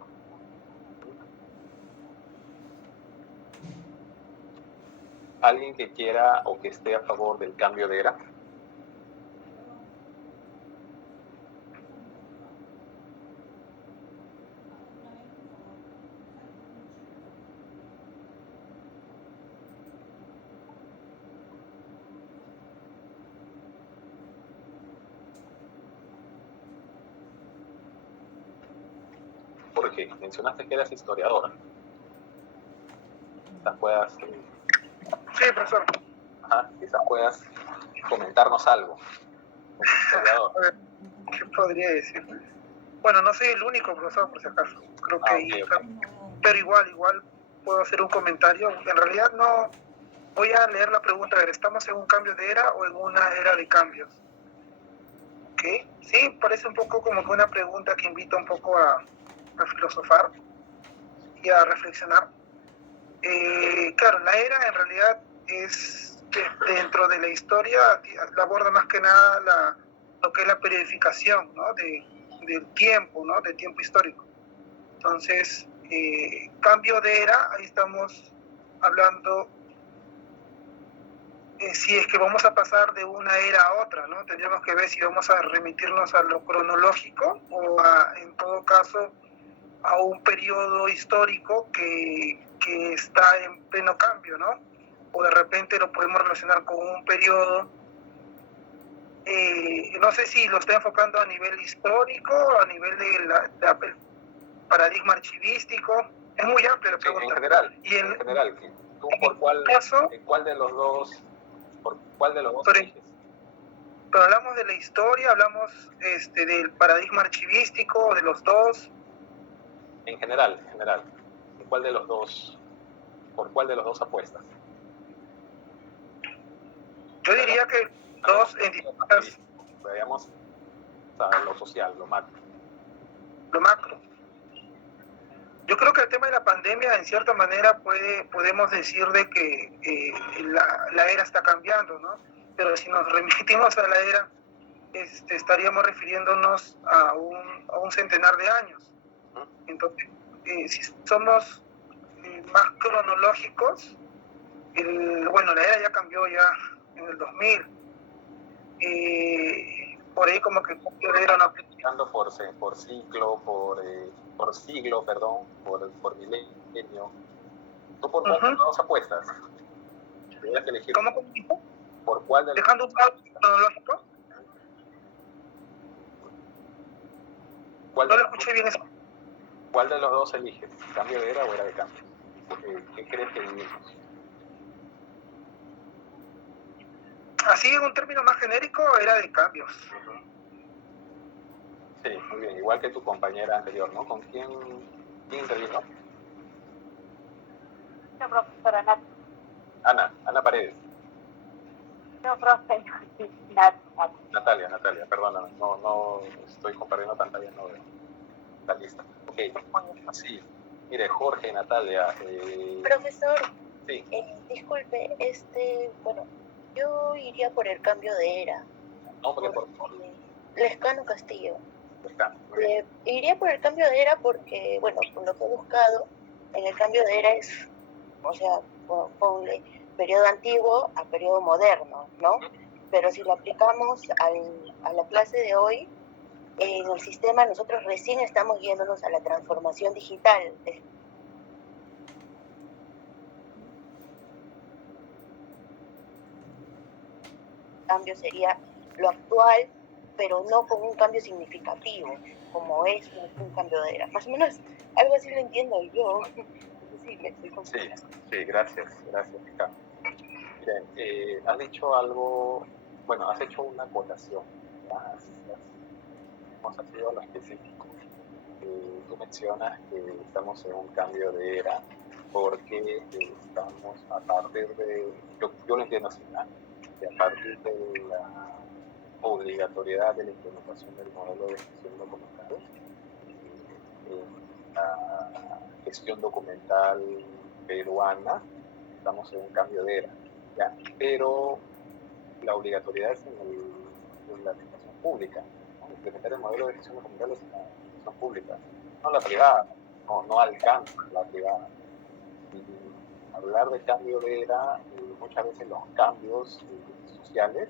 ¿Alguien que quiera o que esté a favor del cambio de era? Porque mencionaste que eras historiadora. Quizás puedas... Sí, profesor. Quizás puedas comentarnos algo como historiador. A ver, ¿qué podría decir? Bueno, no soy el único profesor, por si acaso. Creo que Okay. pero igual puedo hacer un comentario. En realidad no voy a leer la pregunta. A ver, ¿estamos en un cambio de era o en una era de cambios? ¿Ok? Sí, parece un poco como que una pregunta que invita un poco a filosofar y a reflexionar. Claro, la era en realidad es dentro de la historia, aborda más que nada lo que es la periodificación, ¿no? del tiempo, ¿no? Del tiempo histórico. Entonces, cambio de era, ahí estamos hablando si es que vamos a pasar de una era a otra, ¿no? Tendríamos que ver si vamos a remitirnos a lo cronológico o en todo caso a un periodo histórico que está en pleno cambio, ¿no? O de repente lo podemos relacionar con un periodo, no sé si lo está enfocando a nivel histórico, a nivel del paradigma archivístico, es muy amplia la pregunta. En general, y en general, ¿tú por cuál de los dos eliges? Pero hablamos de la historia, hablamos del paradigma archivístico, de los dos. En general, ¿por cuál de los dos apuestas? Yo diría que dos en distintas... Veamos lo social, lo macro. Lo macro. Yo creo que el tema de la pandemia, en cierta manera, podemos decir de que la era está cambiando, ¿no? Pero si nos remitimos a la era, estaríamos refiriéndonos a un centenar de años. Entonces, si somos más cronológicos, la era ya cambió ya en el 2000. por ahí como que el cambio de era no. Por ciclo, por siglo, perdón, por milenio. ¿Tú por cuál de los dos apuestas? Tendrías que elegir. ¿Cómo? ¿Por cuál de los Dejando un lado cronológico. No lo escuché bien eso. ¿Cuál de los dos eliges? ¿Cambio de era o era de cambio? ¿Qué crees que vivimos? Así en un término más genérico, era de cambios. Sí, muy bien. Igual que tu compañera anterior, ¿no? ¿Con quién intervino? No, profesora Nat. Ana Paredes. No, profe, Nat. Natalia, perdóname. No estoy compartiendo pantalla, no veo la lista. Ok, sí. Mire, Jorge, Natalia. Profesor, sí. Disculpe, bueno, yo iría por el cambio de era. Nombre, por favor. Lescano Castillo. Lescano, iría por el cambio de era porque, bueno, por lo que he buscado, en el cambio de era es, o sea, ponle periodo antiguo a periodo moderno, ¿no? Pero si lo aplicamos a la clase de hoy, en el sistema nosotros recién estamos yéndonos a la transformación digital. Cambio sería lo actual, pero no con un cambio significativo, como es un cambio de era. Más o menos algo así lo entiendo yo. Sí, me estoy confundiendo. Sí, gracias, Ricardo. Miren, has dicho algo, bueno, has hecho una acotación, hemos sido a lo específico. Tú mencionas que estamos en un cambio de era porque estamos a partir de, yo lo entiendo así, ¿no? Que a partir de la obligatoriedad de la implementación del modelo de gestión documental, la gestión documental peruana, estamos en un cambio de era, ¿ya? Pero la obligatoriedad es en la administración pública, ¿no? Implementar el modelo de gestión documental es en la administración pública, no la privada, no alcanza la privada. Y hablar de cambio de era, muchas veces los cambios sociales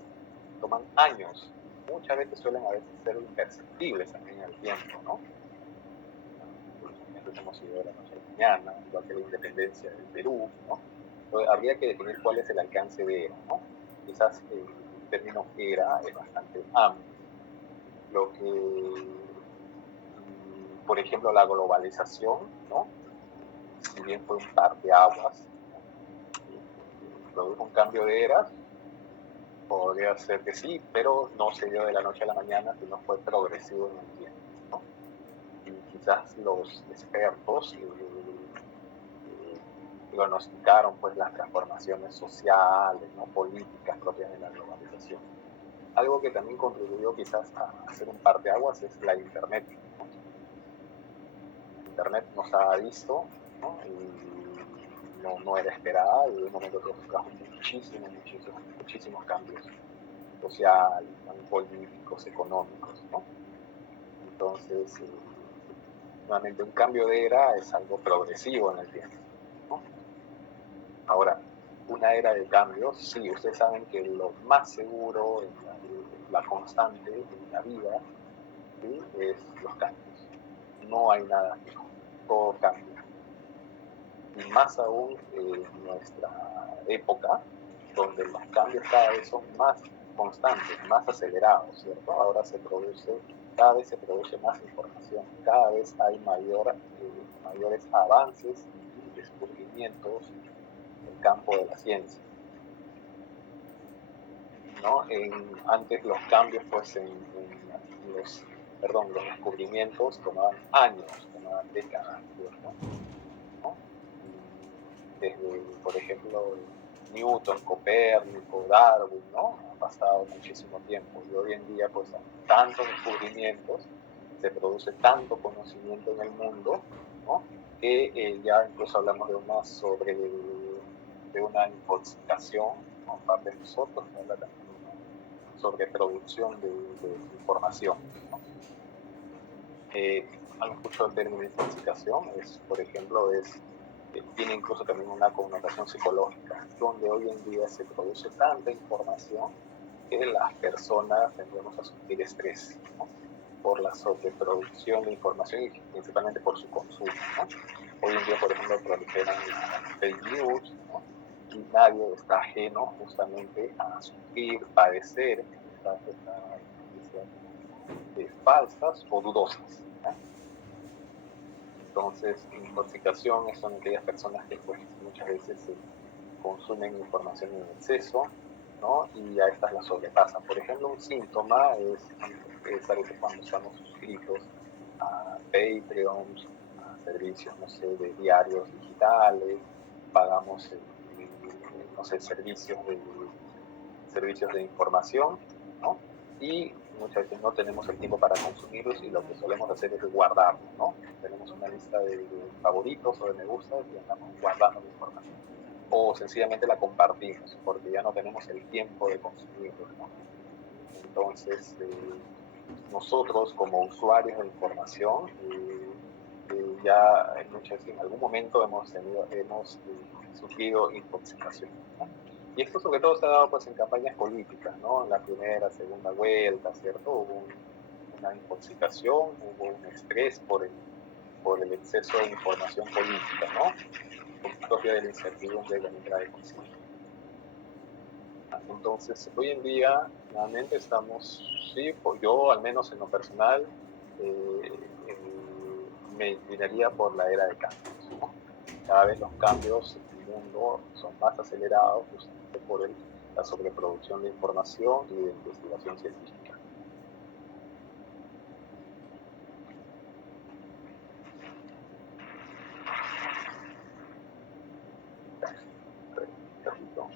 toman años, muchas veces suelen a veces ser imperceptibles también en el tiempo, ¿no? Hemos ido de la noche a la mañana, igual que la independencia del Perú, ¿no? Entonces, habría que definir cuál es el alcance de era, ¿no? Quizás el término era es bastante amplio. Lo que, por ejemplo, la globalización, ¿no? Si bien fue un parteaguas, ¿no? Produjo un cambio de eras, podría ser que sí, pero no se dio de la noche a la mañana, sino fue progresivo en el tiempo, ¿no? Y quizás los expertos diagnosticaron pues las transformaciones sociales, ¿no? Políticas propias de la globalización. Algo que también contribuyó quizás a hacer un parteaguas es la Internet, ¿no? Internet nos ha visto, ¿no? Y no era esperada, y de un momento que trajo muchísimos cambios sociales, políticos, económicos, ¿no? Entonces, nuevamente un cambio de era es algo progresivo en el tiempo, ¿no? Ahora, una era de cambios, sí, ustedes saben que lo más seguro, la constante en la vida, ¿sí? Es los cambios. No hay nada fijo, todo cambia. Y más aún en nuestra época, donde los cambios cada vez son más constantes, más acelerados, ¿cierto? Ahora cada vez se produce más información, cada vez hay mayores avances y descubrimientos en el campo de la ciencia, ¿no? Antes los cambios, pues, los descubrimientos tomaban años, tomaban décadas, ¿cierto? ¿No? Desde, por ejemplo, Newton, Copérnico, Darwin, ¿no? Ha pasado muchísimo tiempo y hoy en día, pues, hay tantos descubrimientos, se produce tanto conocimiento en el mundo, ¿no? Que ya incluso hablamos de una intoxicación, ¿no? Parte de nosotros, ¿no? Habla también sobre producción de información, ¿no? Algo mucho el término de intoxicación por ejemplo, tiene incluso también una connotación psicológica, donde hoy en día se produce tanta información que las personas tendemos a sufrir estrés, ¿no? Por la sobreproducción de información y principalmente por su consumo, ¿no? Hoy en día, por ejemplo, proliferan las fake news, ¿no? Y nadie está ajeno justamente a sufrir, padecer estas noticias falsas o dudosas, ¿no? Entonces, intoxicación son aquellas personas que pues, muchas veces consumen información en exceso, ¿no? Y a estas las sobrepasan. Por ejemplo, un síntoma es a veces cuando estamos suscritos a Patreons, a servicios, no sé, de diarios digitales, pagamos, no sé, servicios de información, ¿no? Y muchas veces no tenemos el tiempo para consumirlos y lo que solemos hacer es guardarlos, ¿no? Tenemos una lista de favoritos o de me gustas y andamos guardando la información. O sencillamente la compartimos porque ya no tenemos el tiempo de consumirlos, ¿no? Entonces, nosotros como usuarios de información, ya en algún momento hemos sufrido intoxicación, ¿no? Y esto sobre todo se ha dado pues en campañas políticas, ¿no? En la primera, segunda vuelta, ¿cierto? Hubo una intoxicación, hubo un estrés por el exceso de información política, ¿no? Propia de la incertidumbre de la entrada de conciencia. Entonces, hoy en día, nuevamente estamos, sí, pues yo al menos en lo personal, me inclinaría por la era de cambios, ¿no? Cada vez los cambios en el mundo son más acelerados justamente por la sobreproducción de información y de investigación científica. Repito.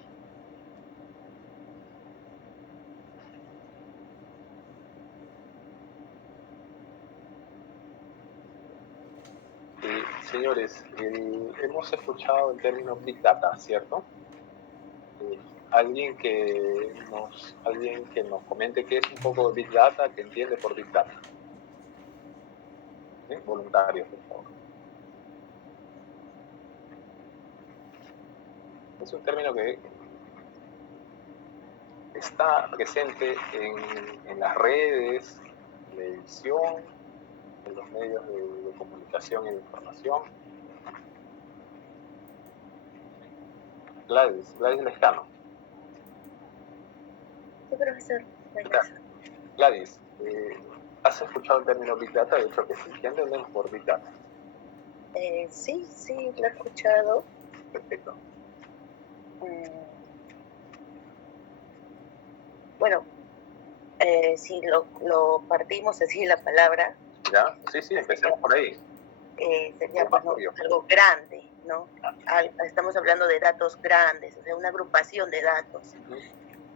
Señores, hemos escuchado el término Big Data, ¿cierto? Alguien que nos comente qué es un poco de Big Data, que entiende por Big Data. ¿Sí? Voluntarios, por favor. Es un término que está presente en las redes, en la televisión, en los medios de comunicación y de información. Gladys Lescano. Sí, profesor. Gladys, ¿has escuchado el término Big Data? De hecho que sí. ¿Qué entendemos por Big Data? Sí, lo he escuchado. Perfecto. Bueno, si lo partimos así la palabra. ¿Ya? Sí, empecemos por ahí. Sería pues, ¿no? Algo grande, ¿no? Estamos hablando de datos grandes, o sea, una agrupación de datos.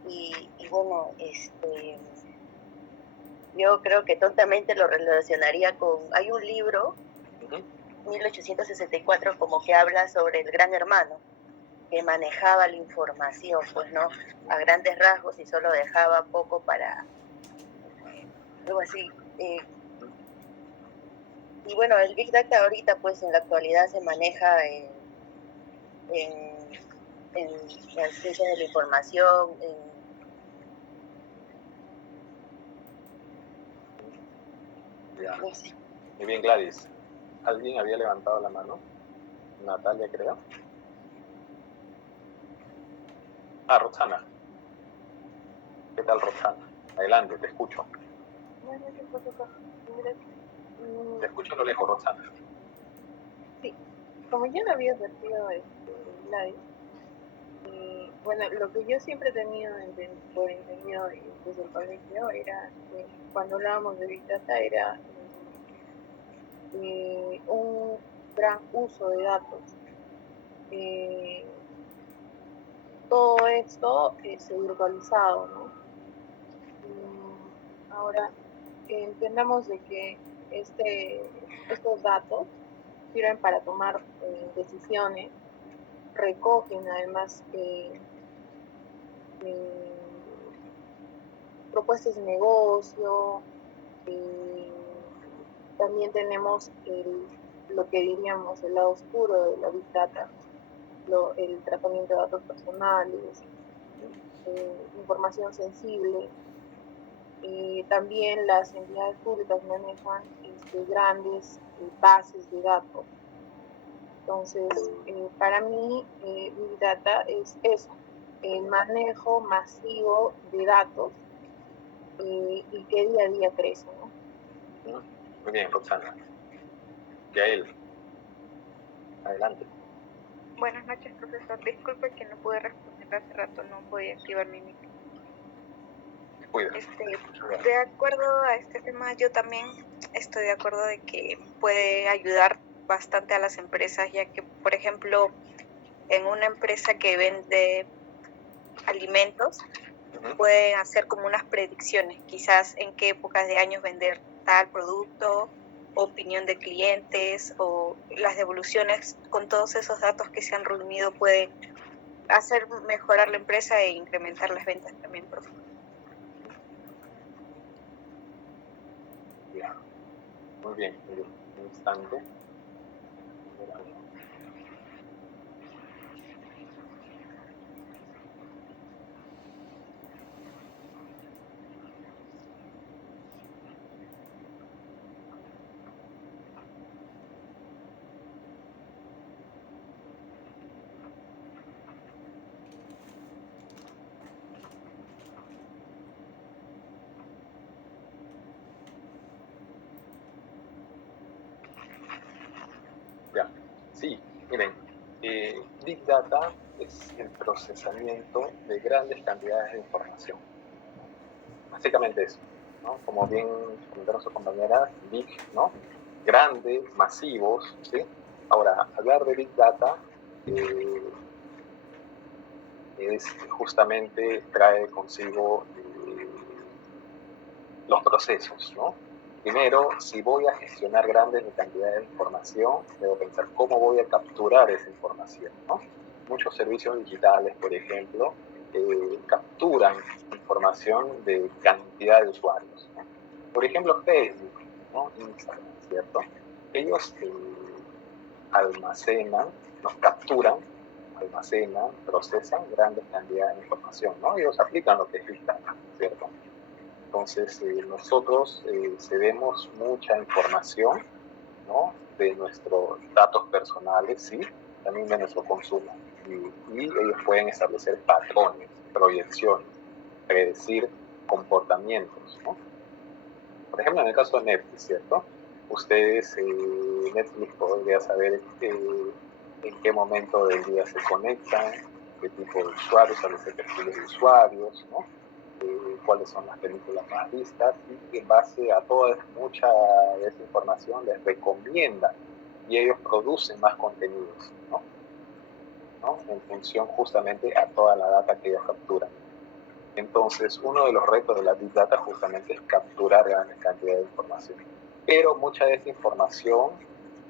Y bueno, yo creo que tontamente lo relacionaría con... Hay un libro, 1864, como que habla sobre el Gran Hermano, que manejaba la información, pues, ¿no? A grandes rasgos y solo dejaba poco para... algo así. Y bueno, el Big Data ahorita, pues, en la actualidad se maneja en la ciencia de la información, Ya. no sé. Muy bien, Gladys. ¿Alguien había levantado la mano? Natalia, creo. Roxana. ¿Qué tal, Roxana? Adelante, te escucho. Te escucho a lo lejos, Roxana. Sí, como ya lo había advertido Gladys, bueno, lo que yo siempre he tenido por entendido desde el colegio era que cuando hablábamos de Big Data era un gran uso de datos. Todo esto se virtualizado, ¿no? Ahora, entendamos de que estos datos sirven para tomar decisiones, recogen además propuestas de negocio, también tenemos lo que diríamos el lado oscuro de la Big Data, el tratamiento de datos personales, información sensible. También las entidades públicas manejan grandes bases de datos. Entonces, para mí, Big Data es eso, el manejo masivo de datos y que día a día crece, ¿no? Muy bien, Roxana. Yael, adelante. Buenas noches, profesor. Disculpe que no pude responder hace rato, no podía activar mi micro. De acuerdo a este tema, yo también estoy de acuerdo de que puede ayudar bastante a las empresas, ya que, por ejemplo, en una empresa que vende alimentos, pueden hacer como unas predicciones, quizás en qué épocas de años vender tal producto, opinión de clientes o las devoluciones. Con todos esos datos que se han reunido pueden hacer mejorar la empresa e incrementar las ventas también, por favor. Muy bien, un instante. Ya, sí, miren, Big Data es el procesamiento de grandes cantidades de información. Básicamente eso, ¿no? Como bien comentaron sus compañeras, Big, ¿no? Grandes, masivos, ¿sí? Ahora, hablar de Big Data es justamente trae consigo los procesos, ¿no? Primero, si voy a gestionar grandes cantidades de información, debo pensar cómo voy a capturar esa información, ¿no? Muchos servicios digitales, por ejemplo, capturan información de cantidad de usuarios, ¿no? Por ejemplo, Facebook, ¿no? Instagram, ¿cierto? Ellos almacenan, nos capturan, almacenan, procesan grandes cantidades de información, ¿no? Ellos aplican lo que es Big Data, ¿cierto? Entonces, nosotros cedemos mucha información, ¿no? De nuestros datos personales, sí, también de nuestro consumo. Y ellos pueden establecer patrones, proyecciones, predecir comportamientos, ¿no? Por ejemplo, en el caso de Netflix, ¿cierto? Ustedes, Netflix podría saber en qué momento del día se conectan, qué tipo de usuarios, establecer perfiles de usuarios, ¿no? Cuáles son las películas más vistas, y en base a mucha de esa información les recomienda y ellos producen más contenidos, ¿no? En función justamente a toda la data que ellos capturan. Entonces, uno de los retos de la Big Data justamente es capturar grandes cantidades de información. Pero mucha de esa información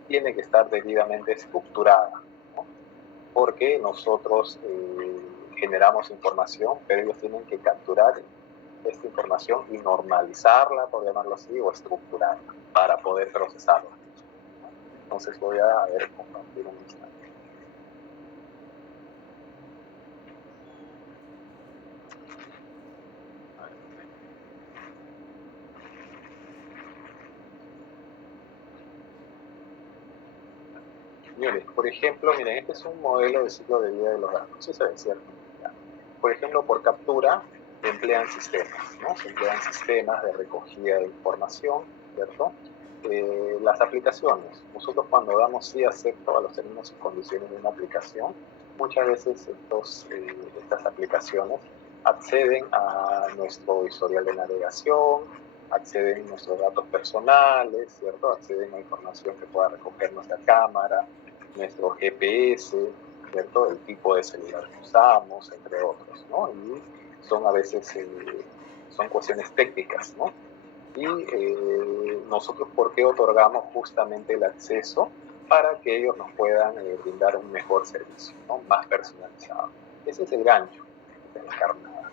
tiene que estar debidamente estructurada, ¿no? Porque nosotros generamos información, pero ellos tienen que capturar esta información y normalizarla, por llamarlo así, o estructurarla para poder procesarla. Entonces voy a compartir un instante. Señores, por ejemplo, miren, este es un modelo de ciclo de vida de los datos. Sí se ve, ¿cierto? Por ejemplo, por captura se emplean sistemas, ¿no? Se emplean sistemas de recogida de información, ¿cierto? Las aplicaciones. Nosotros cuando damos sí acepto a los términos y condiciones de una aplicación, muchas veces estas aplicaciones acceden a nuestro historial de navegación, acceden a nuestros datos personales, ¿cierto? Acceden a información que pueda recoger nuestra cámara, nuestro GPS, ¿cierto? El tipo de celular que usamos, entre otros, ¿no? Y son a veces, son cuestiones técnicas, ¿no? Y nosotros, ¿por qué otorgamos justamente el acceso? Para que ellos nos puedan brindar un mejor servicio, ¿no? Más personalizado. Ese es el gancho de la carnada.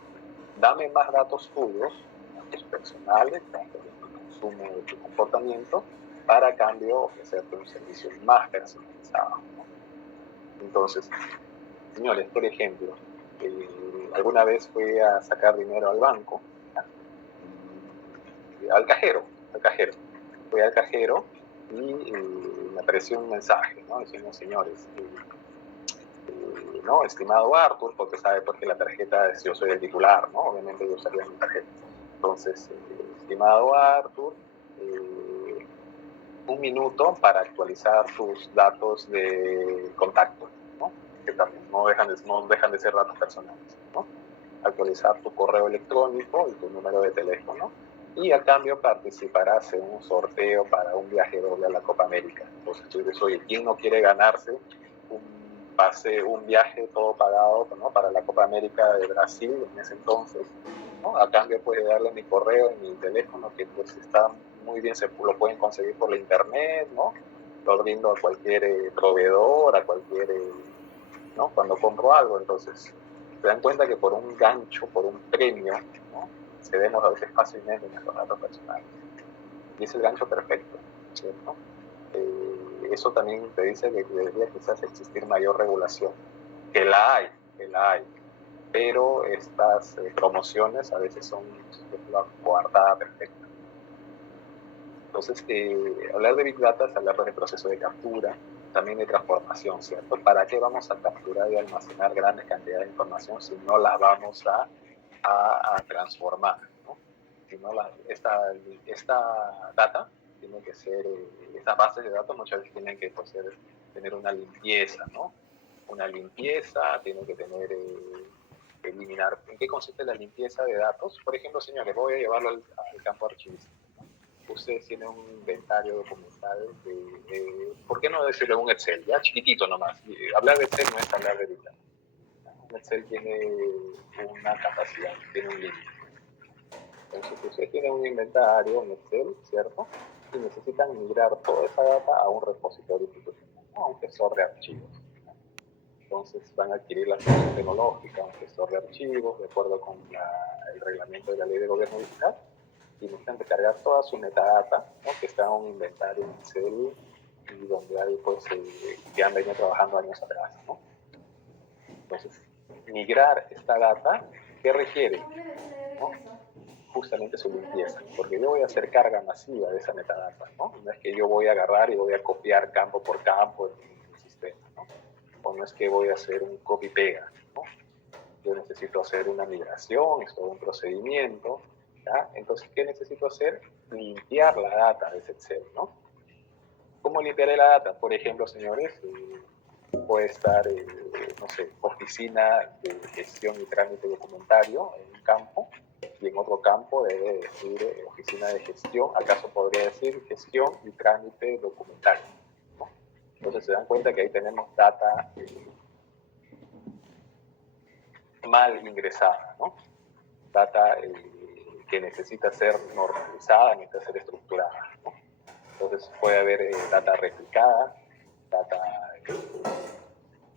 Dame más datos tuyos, datos personales, datos de tu consumo, de tu comportamiento, para a cambio ofrecerte un servicio más personalizado, ¿no? Entonces, señores, por ejemplo, alguna vez fui a sacar dinero al banco, al cajero. Fui al cajero y me apareció un mensaje, ¿no? Diciendo, señores, ¿no? Estimado Arthur, porque sabe por qué la tarjeta, yo soy el titular, ¿no? Obviamente yo usaría mi tarjeta. Entonces, estimado Arthur, 1 minuto para actualizar tus datos de contacto, ¿no? Que también no dejan de ser datos personales, ¿no? Actualizar tu correo electrónico y tu número de teléfono, y a cambio participarás en un sorteo para un viaje doble a la Copa América. Entonces tú dices, oye, ¿quién no quiere ganarse un viaje todo pagado, ¿no? Para la Copa América de Brasil en ese entonces, ¿no? A cambio puede darle mi correo y mi teléfono, que pues está muy bien, lo pueden conseguir por la internet, ¿no? Lo brindo a cualquier proveedor, a cualquier, ¿no? Cuando compro algo. Entonces se dan cuenta que por un gancho, por un premio, ¿no? Cedemos a veces fácilmente nuestros datos personales. Y es el gancho perfecto, ¿cierto? Eso también te dice que debería quizás existir mayor regulación, que la hay, pero estas promociones a veces son la coartada perfecta. Entonces, hablar de Big Data es hablar del proceso de captura, también de transformación, ¿cierto? ¿Para qué vamos a capturar y almacenar grandes cantidades de información si no la vamos a transformar, ¿no? Si no esta data tiene que ser, estas bases de datos muchas veces tienen que tener una limpieza, ¿no? Una limpieza, tiene que tener, eliminar. ¿En qué consiste la limpieza de datos? Por ejemplo, señores, voy a llevarlo al campo archivístico. Ustedes tienen un inventario documental ¿por qué no decirlo un Excel? Ya chiquitito nomás. Hablar de Excel no es hablar de Big Data. Un Excel tiene una capacidad, tiene un límite. Entonces, ustedes tienen un inventario, un Excel, ¿cierto? Y necesitan migrar toda esa data a un repositorio institucional, ¿no? A un gestor de archivos. Entonces van a adquirir la solución tecnológica, un gestor de archivos, de acuerdo con el reglamento de la Ley de Gobierno Digital, y necesitan recargar toda su metadata, ¿no? Que está en un inventario en Excel, y donde hay, pues, que han venido trabajando años atrás, ¿no? Entonces, migrar esta data, ¿qué requiere? ¿No? Justamente su limpieza, porque yo voy a hacer carga masiva de esa metadata, ¿no? No es que yo voy a agarrar y voy a copiar campo por campo en el sistema, ¿no? O no es que voy a hacer un copy-pega, ¿no? Yo necesito hacer una migración, es todo un procedimiento, ¿ya? Entonces, ¿qué necesito hacer? Limpiar la data de ese Excel, ¿no? ¿Cómo limpiaré la data? Por ejemplo, señores, puede estar, no sé, oficina de gestión y trámite documentario en un campo, y en otro campo debe decir oficina de gestión, acaso podría decir gestión y trámite documentario, ¿no? Entonces se dan cuenta que ahí tenemos data mal ingresada, ¿no? Data que necesita ser normalizada, necesita ser estructurada, ¿no? Entonces puede haber data replicada, data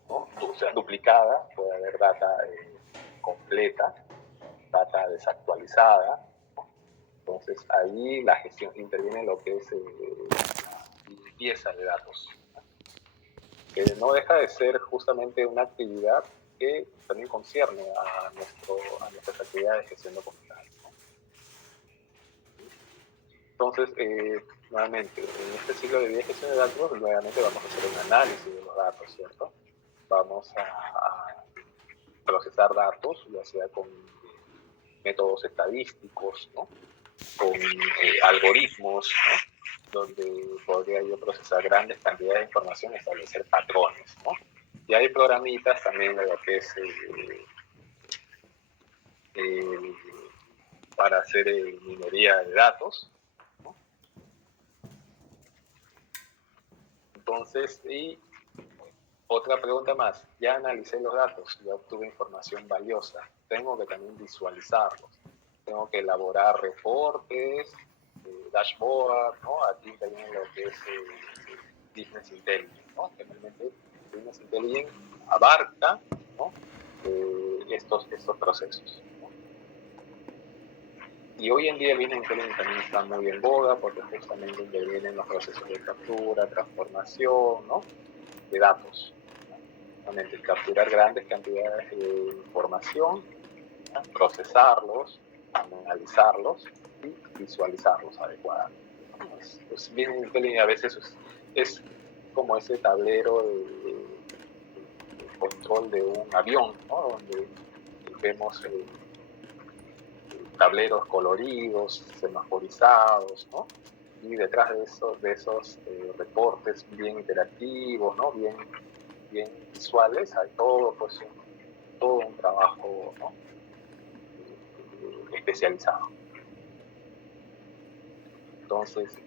¿no? O sea, duplicada, puede haber data completa, data desactualizada, ¿no? Entonces ahí la gestión interviene en lo que es la limpieza de datos, ¿no? Que no deja de ser justamente una actividad que también concierne a nuestras actividades de gestión documental, ¿no? Entonces, nuevamente, en este ciclo de vida de gestión de datos, nuevamente vamos a hacer un análisis de los datos, ¿cierto? Vamos a procesar datos, ya sea con métodos estadísticos, ¿no? Con algoritmos, ¿no? Donde podría yo procesar grandes cantidades de información y establecer patrones, ¿no? Y hay programitas también de lo que es para hacer minería de datos, ¿no? Entonces, y otra pregunta más, ya analicé los datos, ya obtuve información valiosa, tengo que también visualizarlos, tengo que elaborar reportes, dashboard, ¿no? Aquí también lo que es Business Intelligence, ¿no? Generalmente Business Intelligence abarca, ¿no? estos procesos, ¿no? Y hoy en día el Business Intelligence también está muy en boga porque justamente intervienen los procesos de captura, transformación, ¿no? De datos. Capturar grandes cantidades de información procesarlos, analizarlos y visualizarlos adecuadamente. Es bien, a veces es como ese tablero de control de un avión, ¿no? Donde vemos tableros coloridos, semaforizados, ¿no? Y detrás de esos reportes bien interactivos, ¿no? bien visuales, hay todo un trabajo, ¿no? Especializado. Entonces,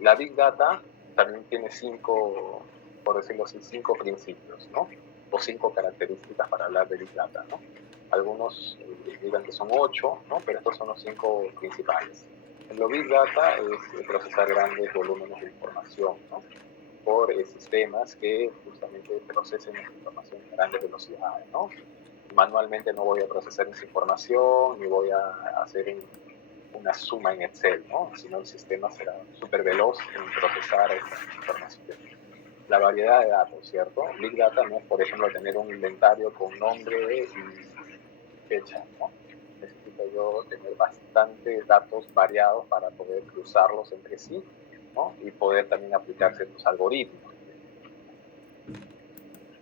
la Big Data también tiene 5, por decirlo así, 5 principios, ¿no? O 5 características para hablar de Big Data, ¿no? Algunos digan que son 8, ¿no? Pero estos son los 5 principales. En lo Big Data es procesar grandes volúmenes de información, ¿no? Por sistemas que justamente procesen esa información a grandes velocidades, ¿no? Manualmente no voy a procesar esa información, ni voy a hacer una suma en Excel, ¿no? Sino el sistema será súper veloz en procesar esa información. La variedad de datos, ¿cierto? Big Data no es, por ejemplo, tener un inventario con nombre y fecha, ¿no? Necesito yo tener bastantes datos variados para poder cruzarlos entre sí, ¿no? Y poder también aplicar ciertos algoritmos.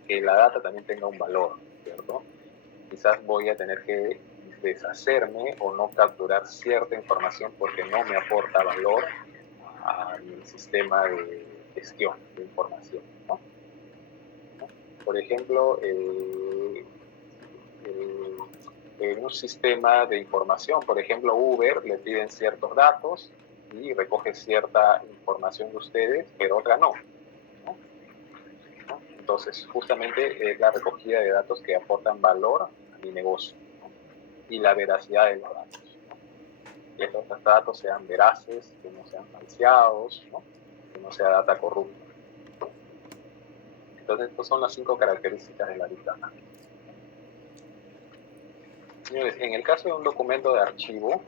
Que la data también tenga un valor, ¿cierto? Quizás voy a tener que deshacerme o no capturar cierta información porque no me aporta valor a mi sistema de gestión de información, ¿no? Por ejemplo, en un sistema de información, por ejemplo, Uber, le piden ciertos datos y recoge cierta información de ustedes, pero otra no. Entonces, justamente es la recogida de datos que aportan valor a mi negocio, ¿no? Y la veracidad de los datos, ¿no? Que estos datos sean veraces, que no sean falseados, ¿no? Que no sea data corrupta. Entonces, estas son las 5 características de la Big Data. Señores, en el caso de un documento de archivo,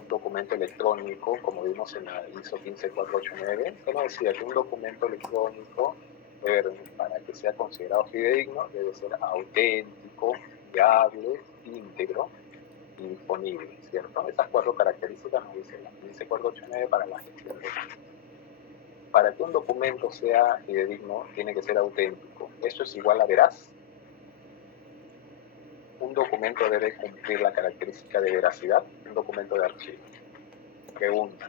un documento electrónico, como vimos en la ISO 15489, como decía, que un documento electrónico, para que sea considerado fidedigno, debe ser auténtico, fiable, íntegro y disponible, ¿cierto? Estas 4 características nos dice la 15489 para la gestión de datos. Para que un documento sea fidedigno, tiene que ser auténtico. ¿Esto es igual a veraz? Un documento debe cumplir la característica de veracidad, un documento de archivo. Pregunta.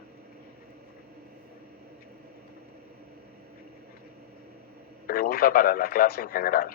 Pregunta para la clase en general.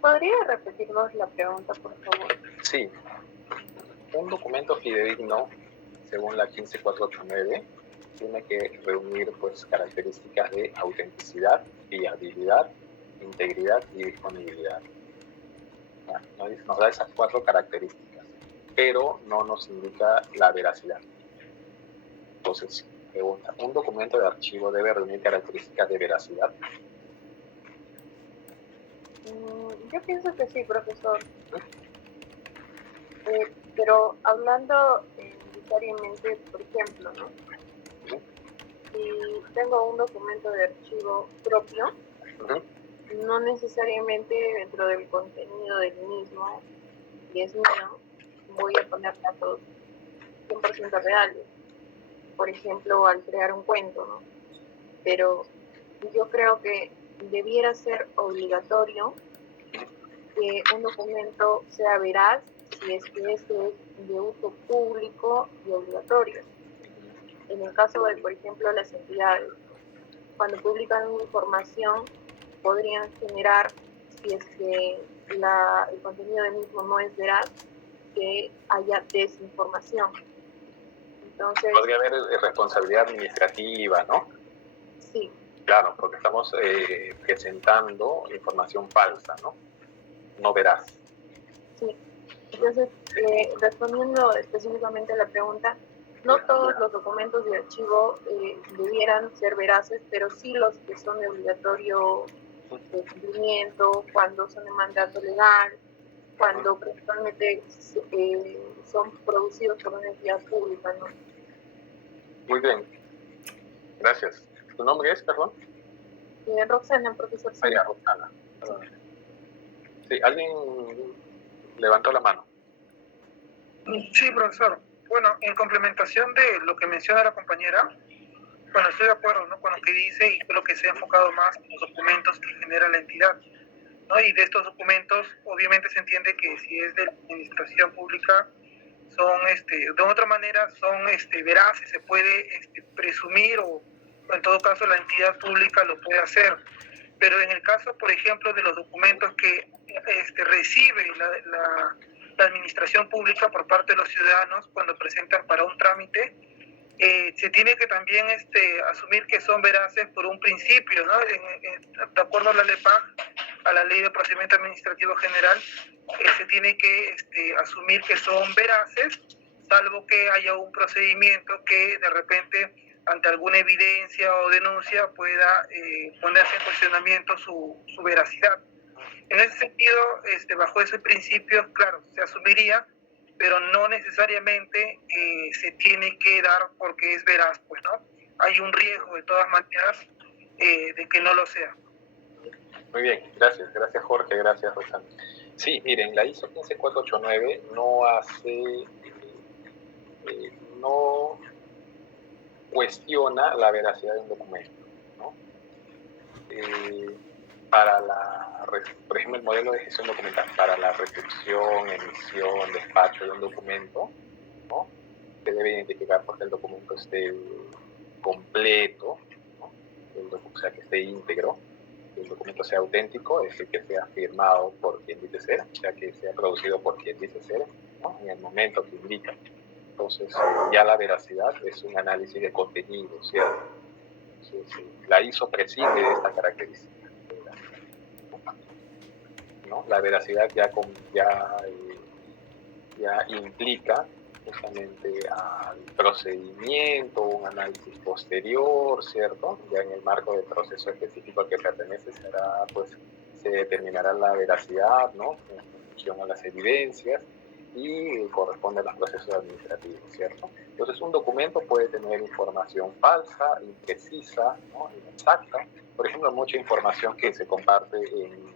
¿Podría repetirnos la pregunta, por favor? Sí. Un documento fidedigno, según la 15489, tiene que reunir pues, características de autenticidad, fiabilidad, integridad y disponibilidad. Nos da esas 4 características, pero no nos indica la veracidad. Entonces, pregunta, ¿un documento de archivo debe reunir características de veracidad? Yo pienso que sí, profesor. Pero hablando necesariamente, por ejemplo, ¿no? Si tengo un documento de archivo propio, no necesariamente dentro del contenido del mismo, y es mío, voy a poner datos 100% reales. Por ejemplo, al crear un cuento, ¿no? Pero yo creo que debiera ser obligatorio que un documento sea veraz si es que este es de uso público y obligatorio. En el caso de, por ejemplo, las entidades, cuando publican una información, podrían generar, si es que el contenido del mismo no es veraz, que haya desinformación. Entonces, podría haber responsabilidad administrativa, ¿no? Sí. Claro, porque estamos presentando información falsa, ¿no? no veraz. Sí, entonces, respondiendo específicamente a la pregunta, no todos los documentos de archivo debieran ser veraces, pero sí los que son de obligatorio cumplimiento, cuando son de mandato legal, cuando principalmente son producidos por una entidad pública, ¿no? Muy bien, gracias. ¿Tu nombre es, perdón? Roxana, profesor. Ah, ya, Roxana. Sí, alguien levantó la mano. Sí, profesor. Bueno, en complementación de lo que menciona la compañera, bueno, estoy de acuerdo, ¿no?, con lo que dice y con lo que se ha enfocado más en los documentos que genera la entidad, ¿no? Y de estos documentos, obviamente se entiende que si es de la administración pública, son, de otra manera, son veraces, se puede presumir o en todo caso la entidad pública lo puede hacer. Pero en el caso, por ejemplo, de los documentos que recibe la administración pública por parte de los ciudadanos cuando presentan para un trámite, se tiene que también asumir que son veraces por un principio, ¿no? De acuerdo a la LEPAG, a la Ley de Procedimiento Administrativo General, se tiene que asumir que son veraces, salvo que haya un procedimiento que de repente, ante alguna evidencia o denuncia, pueda ponerse en cuestionamiento su veracidad. En ese sentido, bajo ese principio, claro, se asumiría, pero no necesariamente se tiene que dar porque es veraz, pues, ¿no? Hay un riesgo de todas maneras de que no lo sea. Muy bien, gracias Jorge, gracias Roxana. Sí, miren, la ISO 15489 no cuestiona la veracidad de un documento, ¿no? Por ejemplo, el modelo de gestión documental para la recepción, emisión, despacho de un documento, ¿no? Se debe identificar porque el documento esté completo, ¿no? O sea, que esté íntegro, que el documento sea auténtico, es decir, que sea firmado por quien dice ser, o sea, que sea producido por quien dice ser, ¿no? En el momento que indica. Entonces, ya la veracidad es un análisis de contenido, ¿cierto? Entonces, la ISO prescinde de esta característica, ¿no? La veracidad ya implica justamente al procedimiento, un análisis posterior, ¿cierto? Ya en el marco del proceso específico al que pertenece se determinará la veracidad, ¿no? En función a las evidencias y corresponde a los procesos administrativos, ¿cierto? Entonces, un documento puede tener información falsa, imprecisa, ¿no? Inexacta. Por ejemplo, mucha información que se comparte en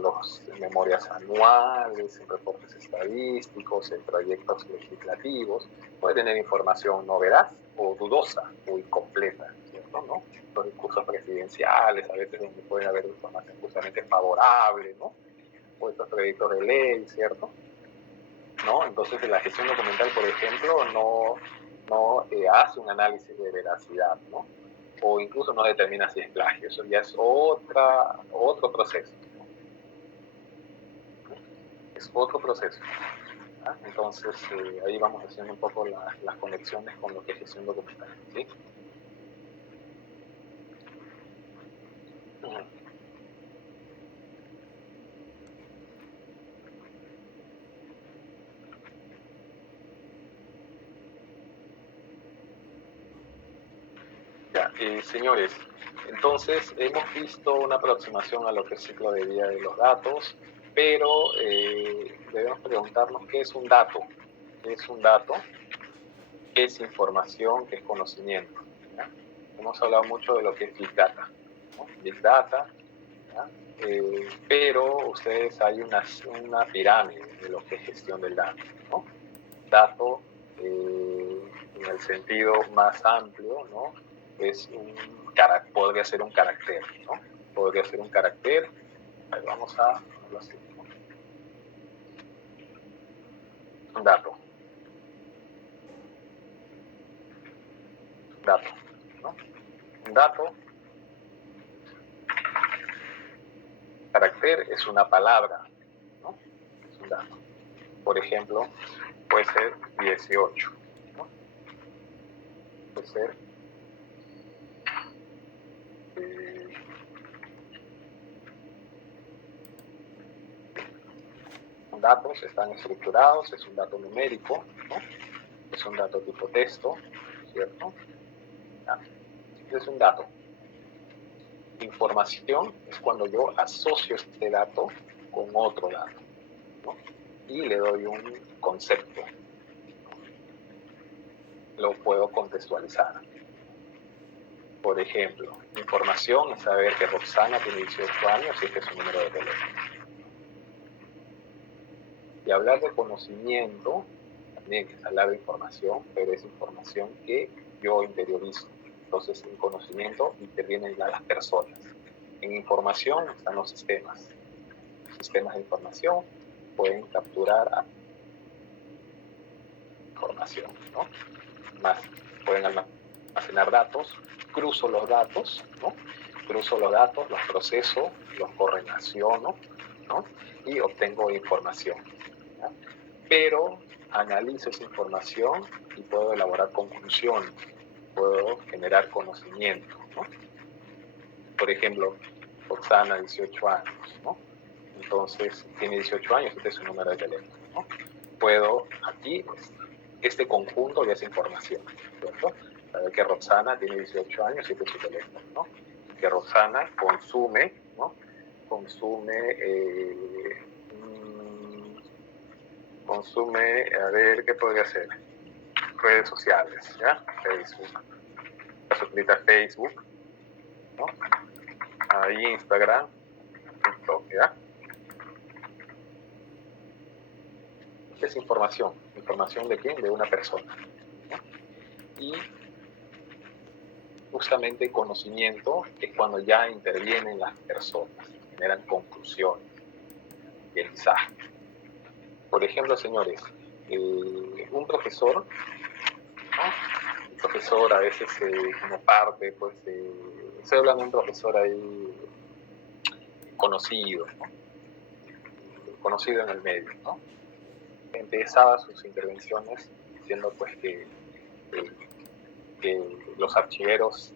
las memorias anuales, en reportes estadísticos, en proyectos legislativos, puede tener información no veraz o dudosa o incompleta, ¿cierto? ¿No? Los discursos presidenciales, a veces donde puede haber información justamente favorable, ¿no? O estos proyectos de ley, ¿cierto? ¿No? Entonces, la gestión documental, por ejemplo, no hace un análisis de veracidad, ¿no? O incluso no determina si es plagio. Eso ya es otro proceso. Es otro proceso. ¿Ah? Entonces, ahí vamos haciendo un poco las conexiones con lo que es gestión documental, ¿sí? Ya, señores, entonces hemos visto una aproximación a lo que es ciclo de vida de los datos, pero debemos preguntarnos qué es un dato. ¿Qué es un dato? ¿Qué es información? ¿Qué es conocimiento? ¿Ya? Hemos hablado mucho de lo que es Big Data, ¿no? Big Data, pero ustedes hay una pirámide de lo que es gestión del dato, ¿no? Dato, en el sentido más amplio, ¿no? Podría ser un carácter, ¿no? Podría ser un carácter. Vamos a ponerlo así, ¿no? Un dato, ¿no? Un dato, carácter es una palabra, ¿no? Es un dato. Por ejemplo, puede ser 18, ¿no? Puede ser 18. son datos, están estructurados, es un dato numérico, ¿no? Es un dato tipo texto, ¿cierto? Es un dato. Información es cuando yo asocio este dato con otro dato, ¿no? Y le doy un concepto. Lo puedo contextualizar. Por ejemplo, información es saber que Roxana tiene 18 años y este es su número de teléfono. Y hablar de conocimiento también es hablar de información, pero es información que yo interiorizo. Entonces, en conocimiento intervienen ya las personas. En información están los sistemas. Los sistemas de información pueden capturar información, ¿no? Más, pueden almacenar datos, cruzo los datos, ¿no? Cruzo los datos, los proceso, los correlaciono, ¿no? Y obtengo información, ¿ya? Pero analizo esa información y puedo elaborar conclusiones, puedo generar conocimiento, ¿no? Por ejemplo, Roxana, 18 años, ¿no? Entonces, tiene 18 años, este es su número de teléfono, ¿no? Puedo aquí, pues, este conjunto de esa información, ¿cierto? Saber que Roxana tiene 18 años y este es su teléfono, ¿no? Que Roxana consume, ¿no? Consume, a ver, ¿qué podría ser? Redes sociales, ¿ya? Facebook. Utiliza Facebook, ¿no? Ahí Instagram, TikTok, ¿ya? Es información. ¿Información de quién? De una persona, ¿no? Y justamente conocimiento es cuando ya intervienen las personas, generan conclusiones, aprendizaje. Por ejemplo, señores, un profesor, ¿no? Un profesor a veces como parte, pues, estoy hablando de un profesor ahí conocido, ¿no? Conocido en el medio, ¿no? Empezaba sus intervenciones diciendo pues que los archiveros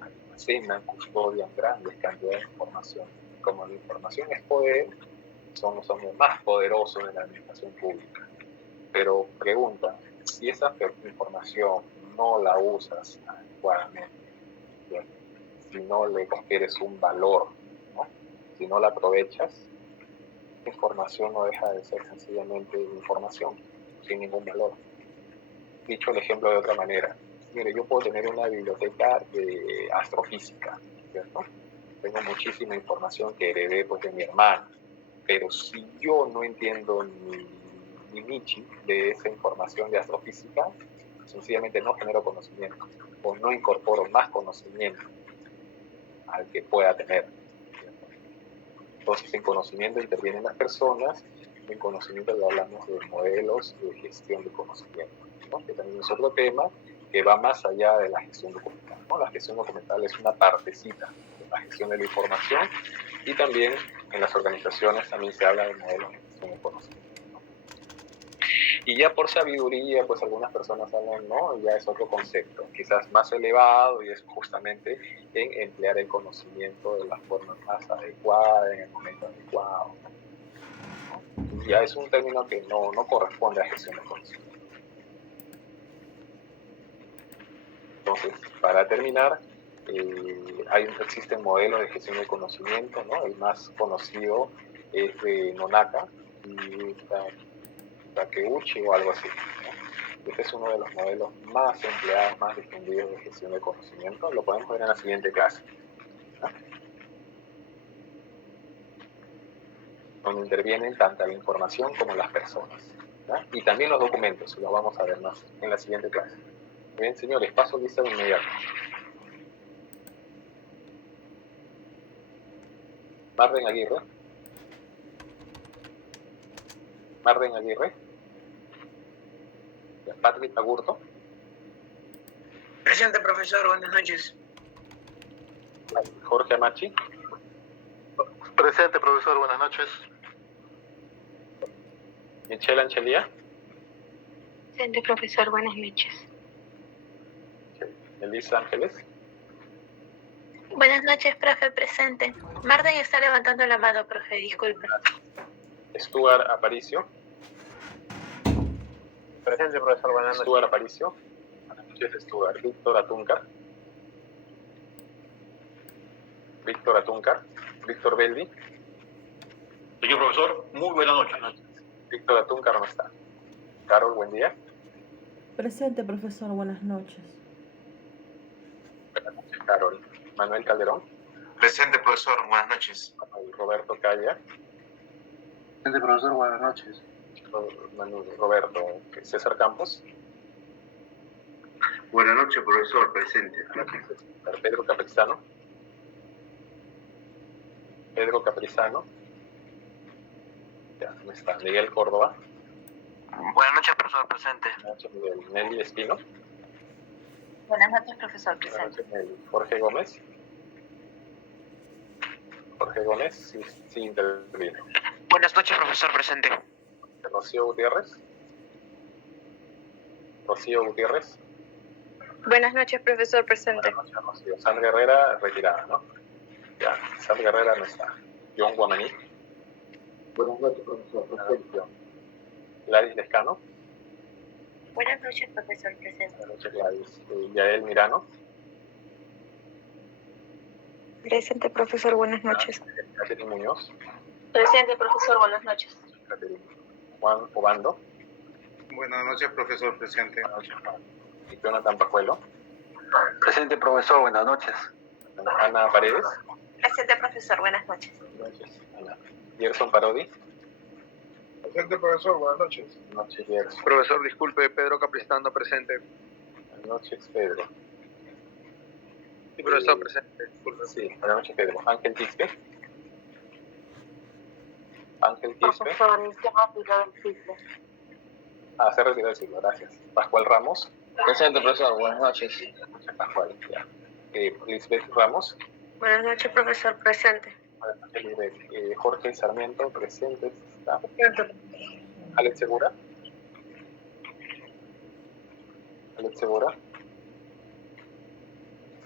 almacenan, custodian grandes cantidades de información. Como la información es poder, son los hombres más poderosos de la administración pública. Pero pregunta, si esa información no la usas adecuadamente, si no le confieres un valor, ¿no? Si no la aprovechas, la información no deja de ser sencillamente información, sin ningún valor. Dicho el ejemplo de otra manera, mire, yo puedo tener una biblioteca de astrofísica, ¿cierto? Tengo muchísima información que heredé pues, de mi hermano, pero si yo no entiendo ni michi de esa información de astrofísica, sencillamente no genero conocimiento o no incorporo más conocimiento al que pueda tener, ¿cierto? Entonces, en conocimiento intervienen las personas, en conocimiento ya hablamos de modelos de gestión de conocimiento, ¿no? Que también es otro tema que va más allá de la gestión documental, ¿no? La gestión documental es una partecita de la gestión de la información y también en las organizaciones también se habla de modelos de gestión de conocimiento, ¿no? Y ya por sabiduría, pues algunas personas hablan, ¿no? Ya es otro concepto, quizás más elevado y es justamente en emplear el conocimiento de la forma más adecuada, en el momento adecuado, ¿no? Ya es un término que no corresponde a gestión de conocimiento. Entonces, para terminar, existen modelos de gestión de conocimiento, ¿no? El más conocido es de Nonaka y Takeuchi o algo así, ¿no? Este es uno de los modelos más empleados, más difundidos de gestión de conocimiento. Lo podemos ver en la siguiente clase, ¿no? Donde intervienen tanto la información como las personas, ¿no? Y también los documentos, los vamos a ver más en la siguiente clase. Bien, señores, paso lista de inmediato. Marden Aguirre. Patrick Agurto. Presente, profesor. Buenas noches. Jorge Amachi. Presente, profesor. Buenas noches. Michelle Anchelia. Presente, profesor. Buenas noches. Elisa Ángeles. Buenas noches, profe. Presente. Marden está levantando la mano, profe. Disculpe. Stuart Aparicio. Presente, profesor. Buenas noches. Stuart Aparicio. Buenas noches, Stuart. Víctor Atúncar. Víctor Atúncar. Víctor Beldi. Señor profesor, muy buenas noches. Víctor Atúncar no está. Carol, buen día. Presente, profesor. Buenas noches. Buenas noches, Carol. Manuel Calderón. Presente, profesor. Buenas noches. Roberto Calla. Presente, profesor. Buenas noches. Roberto. César Campos. Buenas noches, profesor. Presente. Pedro Caprizano. Pedro Caprizano. Ya, no está. Miguel Córdoba. Buenas noches, profesor. Presente. Buenas noches, Miguel. Nelly Espino. Buenas noches, profesor. Buenas Presente. noches, Nelly. Jorge Gómez. Jorge Gómez, sí intervino. Buenas noches, profesor. Presente. Rocío Gutiérrez. Rocío Gutiérrez. Buenas noches, profesor. Presente. Buenas noches, Rocío. Sandra Guerrera, retirada, ¿no? Ya, Sandra Guerrera no está. John Guamaní. Buenas noches, profesor. Presente. Gladys Lescano. Buenas noches, profesor. Presente. Buenas noches, Gladys. Yael Mirano. Presente, profesor. Buenas noches. Catherine Muñoz. Presente, profesor. Buenas noches. Catherine. Juan Obando. Buenas noches, profesor. Presente. Buenas noches, Juan. Y Jonathan Pajuelo. Presente, profesor. Buenas noches. Ana Paredes. Presente, profesor. Buenas noches. Buenas noches, Ana. Gerson Parodi. Presente, profesor. Buenas noches. Buenas noches, Gerson. Profesor, disculpe, Pedro Capristano presente. Buenas noches, Pedro. Sí, profesor, presente. Disculpe. Sí, buenas noches, Pedro. Ángel Quispe. Ángel Quispe. Profesor, se ha retirado el ciclo. Se ha retirado el ciclo, gracias. Pascual Ramos. Presente, profesor. Buenas noches. Buenas noches, Pascual. Ya. Lisbeth Ramos. Buenas noches, profesor. Presente. Buenas noches, Lisbeth. Jorge Sarmiento, presente. Está. Alex Segura. Alex Segura.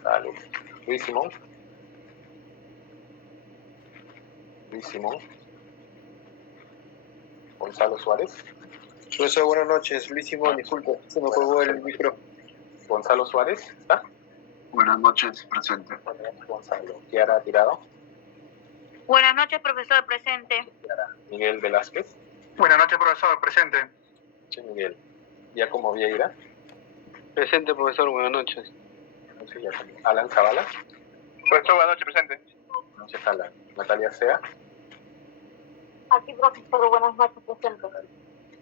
Alex. Luis Simón. Luis Simón. Gonzalo Suárez. Profesor, buenas noches. Luis Simón, disculpe, se me colgó el micro. Gonzalo Suárez, ¿está? Buenas noches, presente. Buenas noches, Gonzalo. Kiara Tirado. Buenas noches, profesor. Presente. Miguel Velázquez. Buenas noches, profesor. Presente. Buenas noches, Miguel. Giacomo Vieira. Presente, profesor, buenas noches. Buenas noches, Giacomo. Alan Zavala. Profesor, buenas noches. Presente. Buenas noches, Alan. Natalia Sea. Aquí, profesor. Buenas noches. Presente.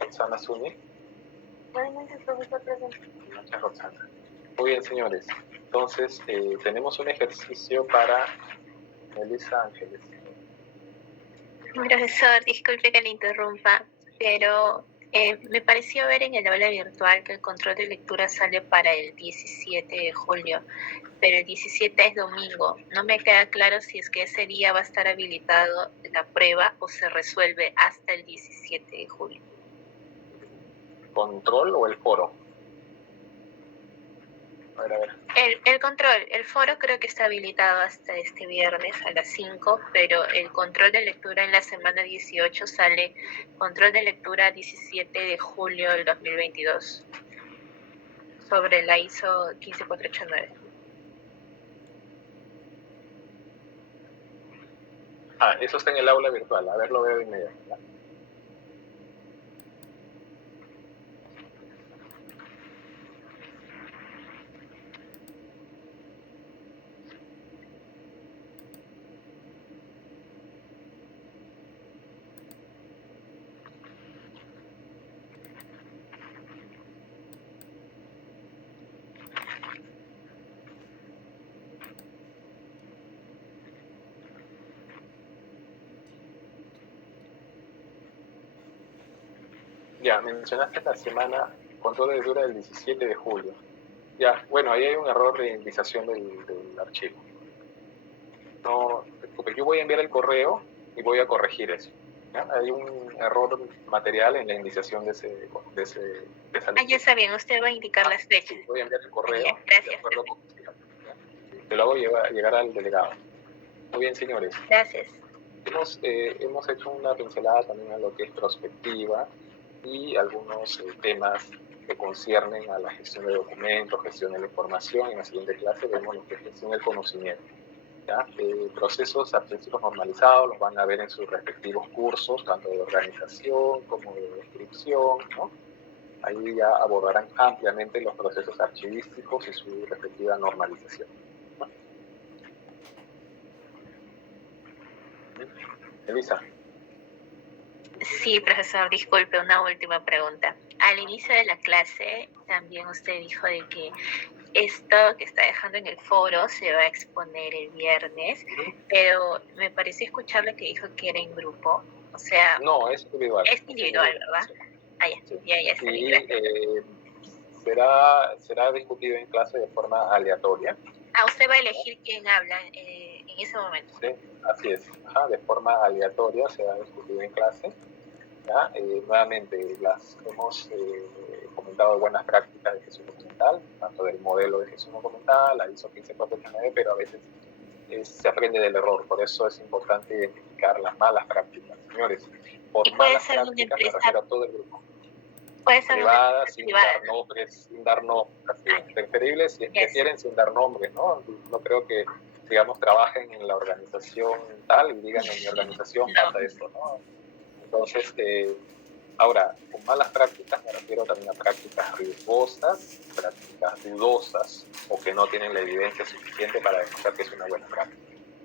Roxana Zuni. Buenas noches, profesor. Presente. Buenas noches, Roxana. Muy bien, señores. Entonces, tenemos un ejercicio para Melissa Ángeles. Profesor, disculpe que le interrumpa, pero me pareció ver en el aula virtual que el control de lectura sale para el 17 de julio, pero el 17 es domingo. No me queda claro si es que ese día va a estar habilitado la prueba o se resuelve hasta el 17 de julio. ¿Control o el foro? A ver. El control, el foro creo que está habilitado hasta este viernes a las 5, pero el control de lectura en la semana 18 sale control de lectura 17 de julio del 2022 sobre la ISO 15489. Eso está en el aula virtual. A ver, lo veo de inmediato. ¿Ya? Ya, mencionaste la semana control de lectura del 17 de julio. Ya, bueno, ahí hay un error de indexación del archivo. No, porque yo voy a enviar el correo y voy a corregir eso. ¿Ya? Hay un error material en la indexación de esa lectura. Ya está bien, usted va a indicar las fechas. Sí, voy a enviar el correo. Bien, gracias. De acuerdo con, te lo hago llegar al delegado. Muy bien, señores. Gracias. Hemos hecho una pincelada también a lo que es prospectiva y algunos temas que conciernen a la gestión de documentos, gestión de la información. En la siguiente clase vemos lo que es gestión del conocimiento. ¿Ya? Procesos artísticos normalizados los van a ver en sus respectivos cursos, tanto de organización como de descripción, ¿no? Ahí ya abordarán ampliamente los procesos archivísticos y su respectiva normalización. Elisa. Sí, profesor, disculpe, una última pregunta. Al inicio de la clase también usted dijo de que esto que está dejando en el foro se va a exponer el viernes, pero me pareció escucharle que dijo que era en grupo, o sea... No, es individual. Es individual, ¿verdad? Ah, ya, sí. ya está bien, será discutido en clase de forma aleatoria. Ah, usted va a elegir quién habla en ese momento. Sí, así es. Ajá, de forma aleatoria se va a discutir en clase. ¿Ya? Nuevamente, hemos comentado de buenas prácticas de gestión documental, tanto del modelo de gestión documental, la ISO 15489, pero a veces se aprende del error. Por eso es importante identificar las malas prácticas. Señores, por malas prácticas me refiero a todo el grupo. Puede ser privada, sin dar nombres, preferible si es que quieren sin dar nombres, ¿no? No creo que, digamos, trabajen en la organización tal y digan en mi organización pasa esto, ¿no? Entonces, ahora, con malas prácticas me refiero también a prácticas riesgosas, prácticas dudosas o que no tienen la evidencia suficiente para demostrar que es una buena práctica,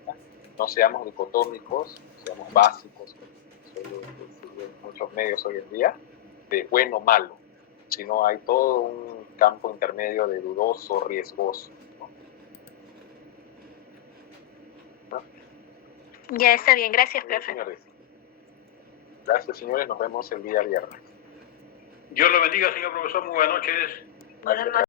¿ya? No seamos dicotómicos, seamos básicos, como suele decir en muchos medios hoy en día, de bueno o malo, sino hay todo un campo intermedio de dudoso, riesgoso, ¿no? Ya está bien, gracias, profe. Señores. Gracias, señores, nos vemos el día viernes. Dios lo bendiga, señor profesor, muy buenas noches. Buenas noches.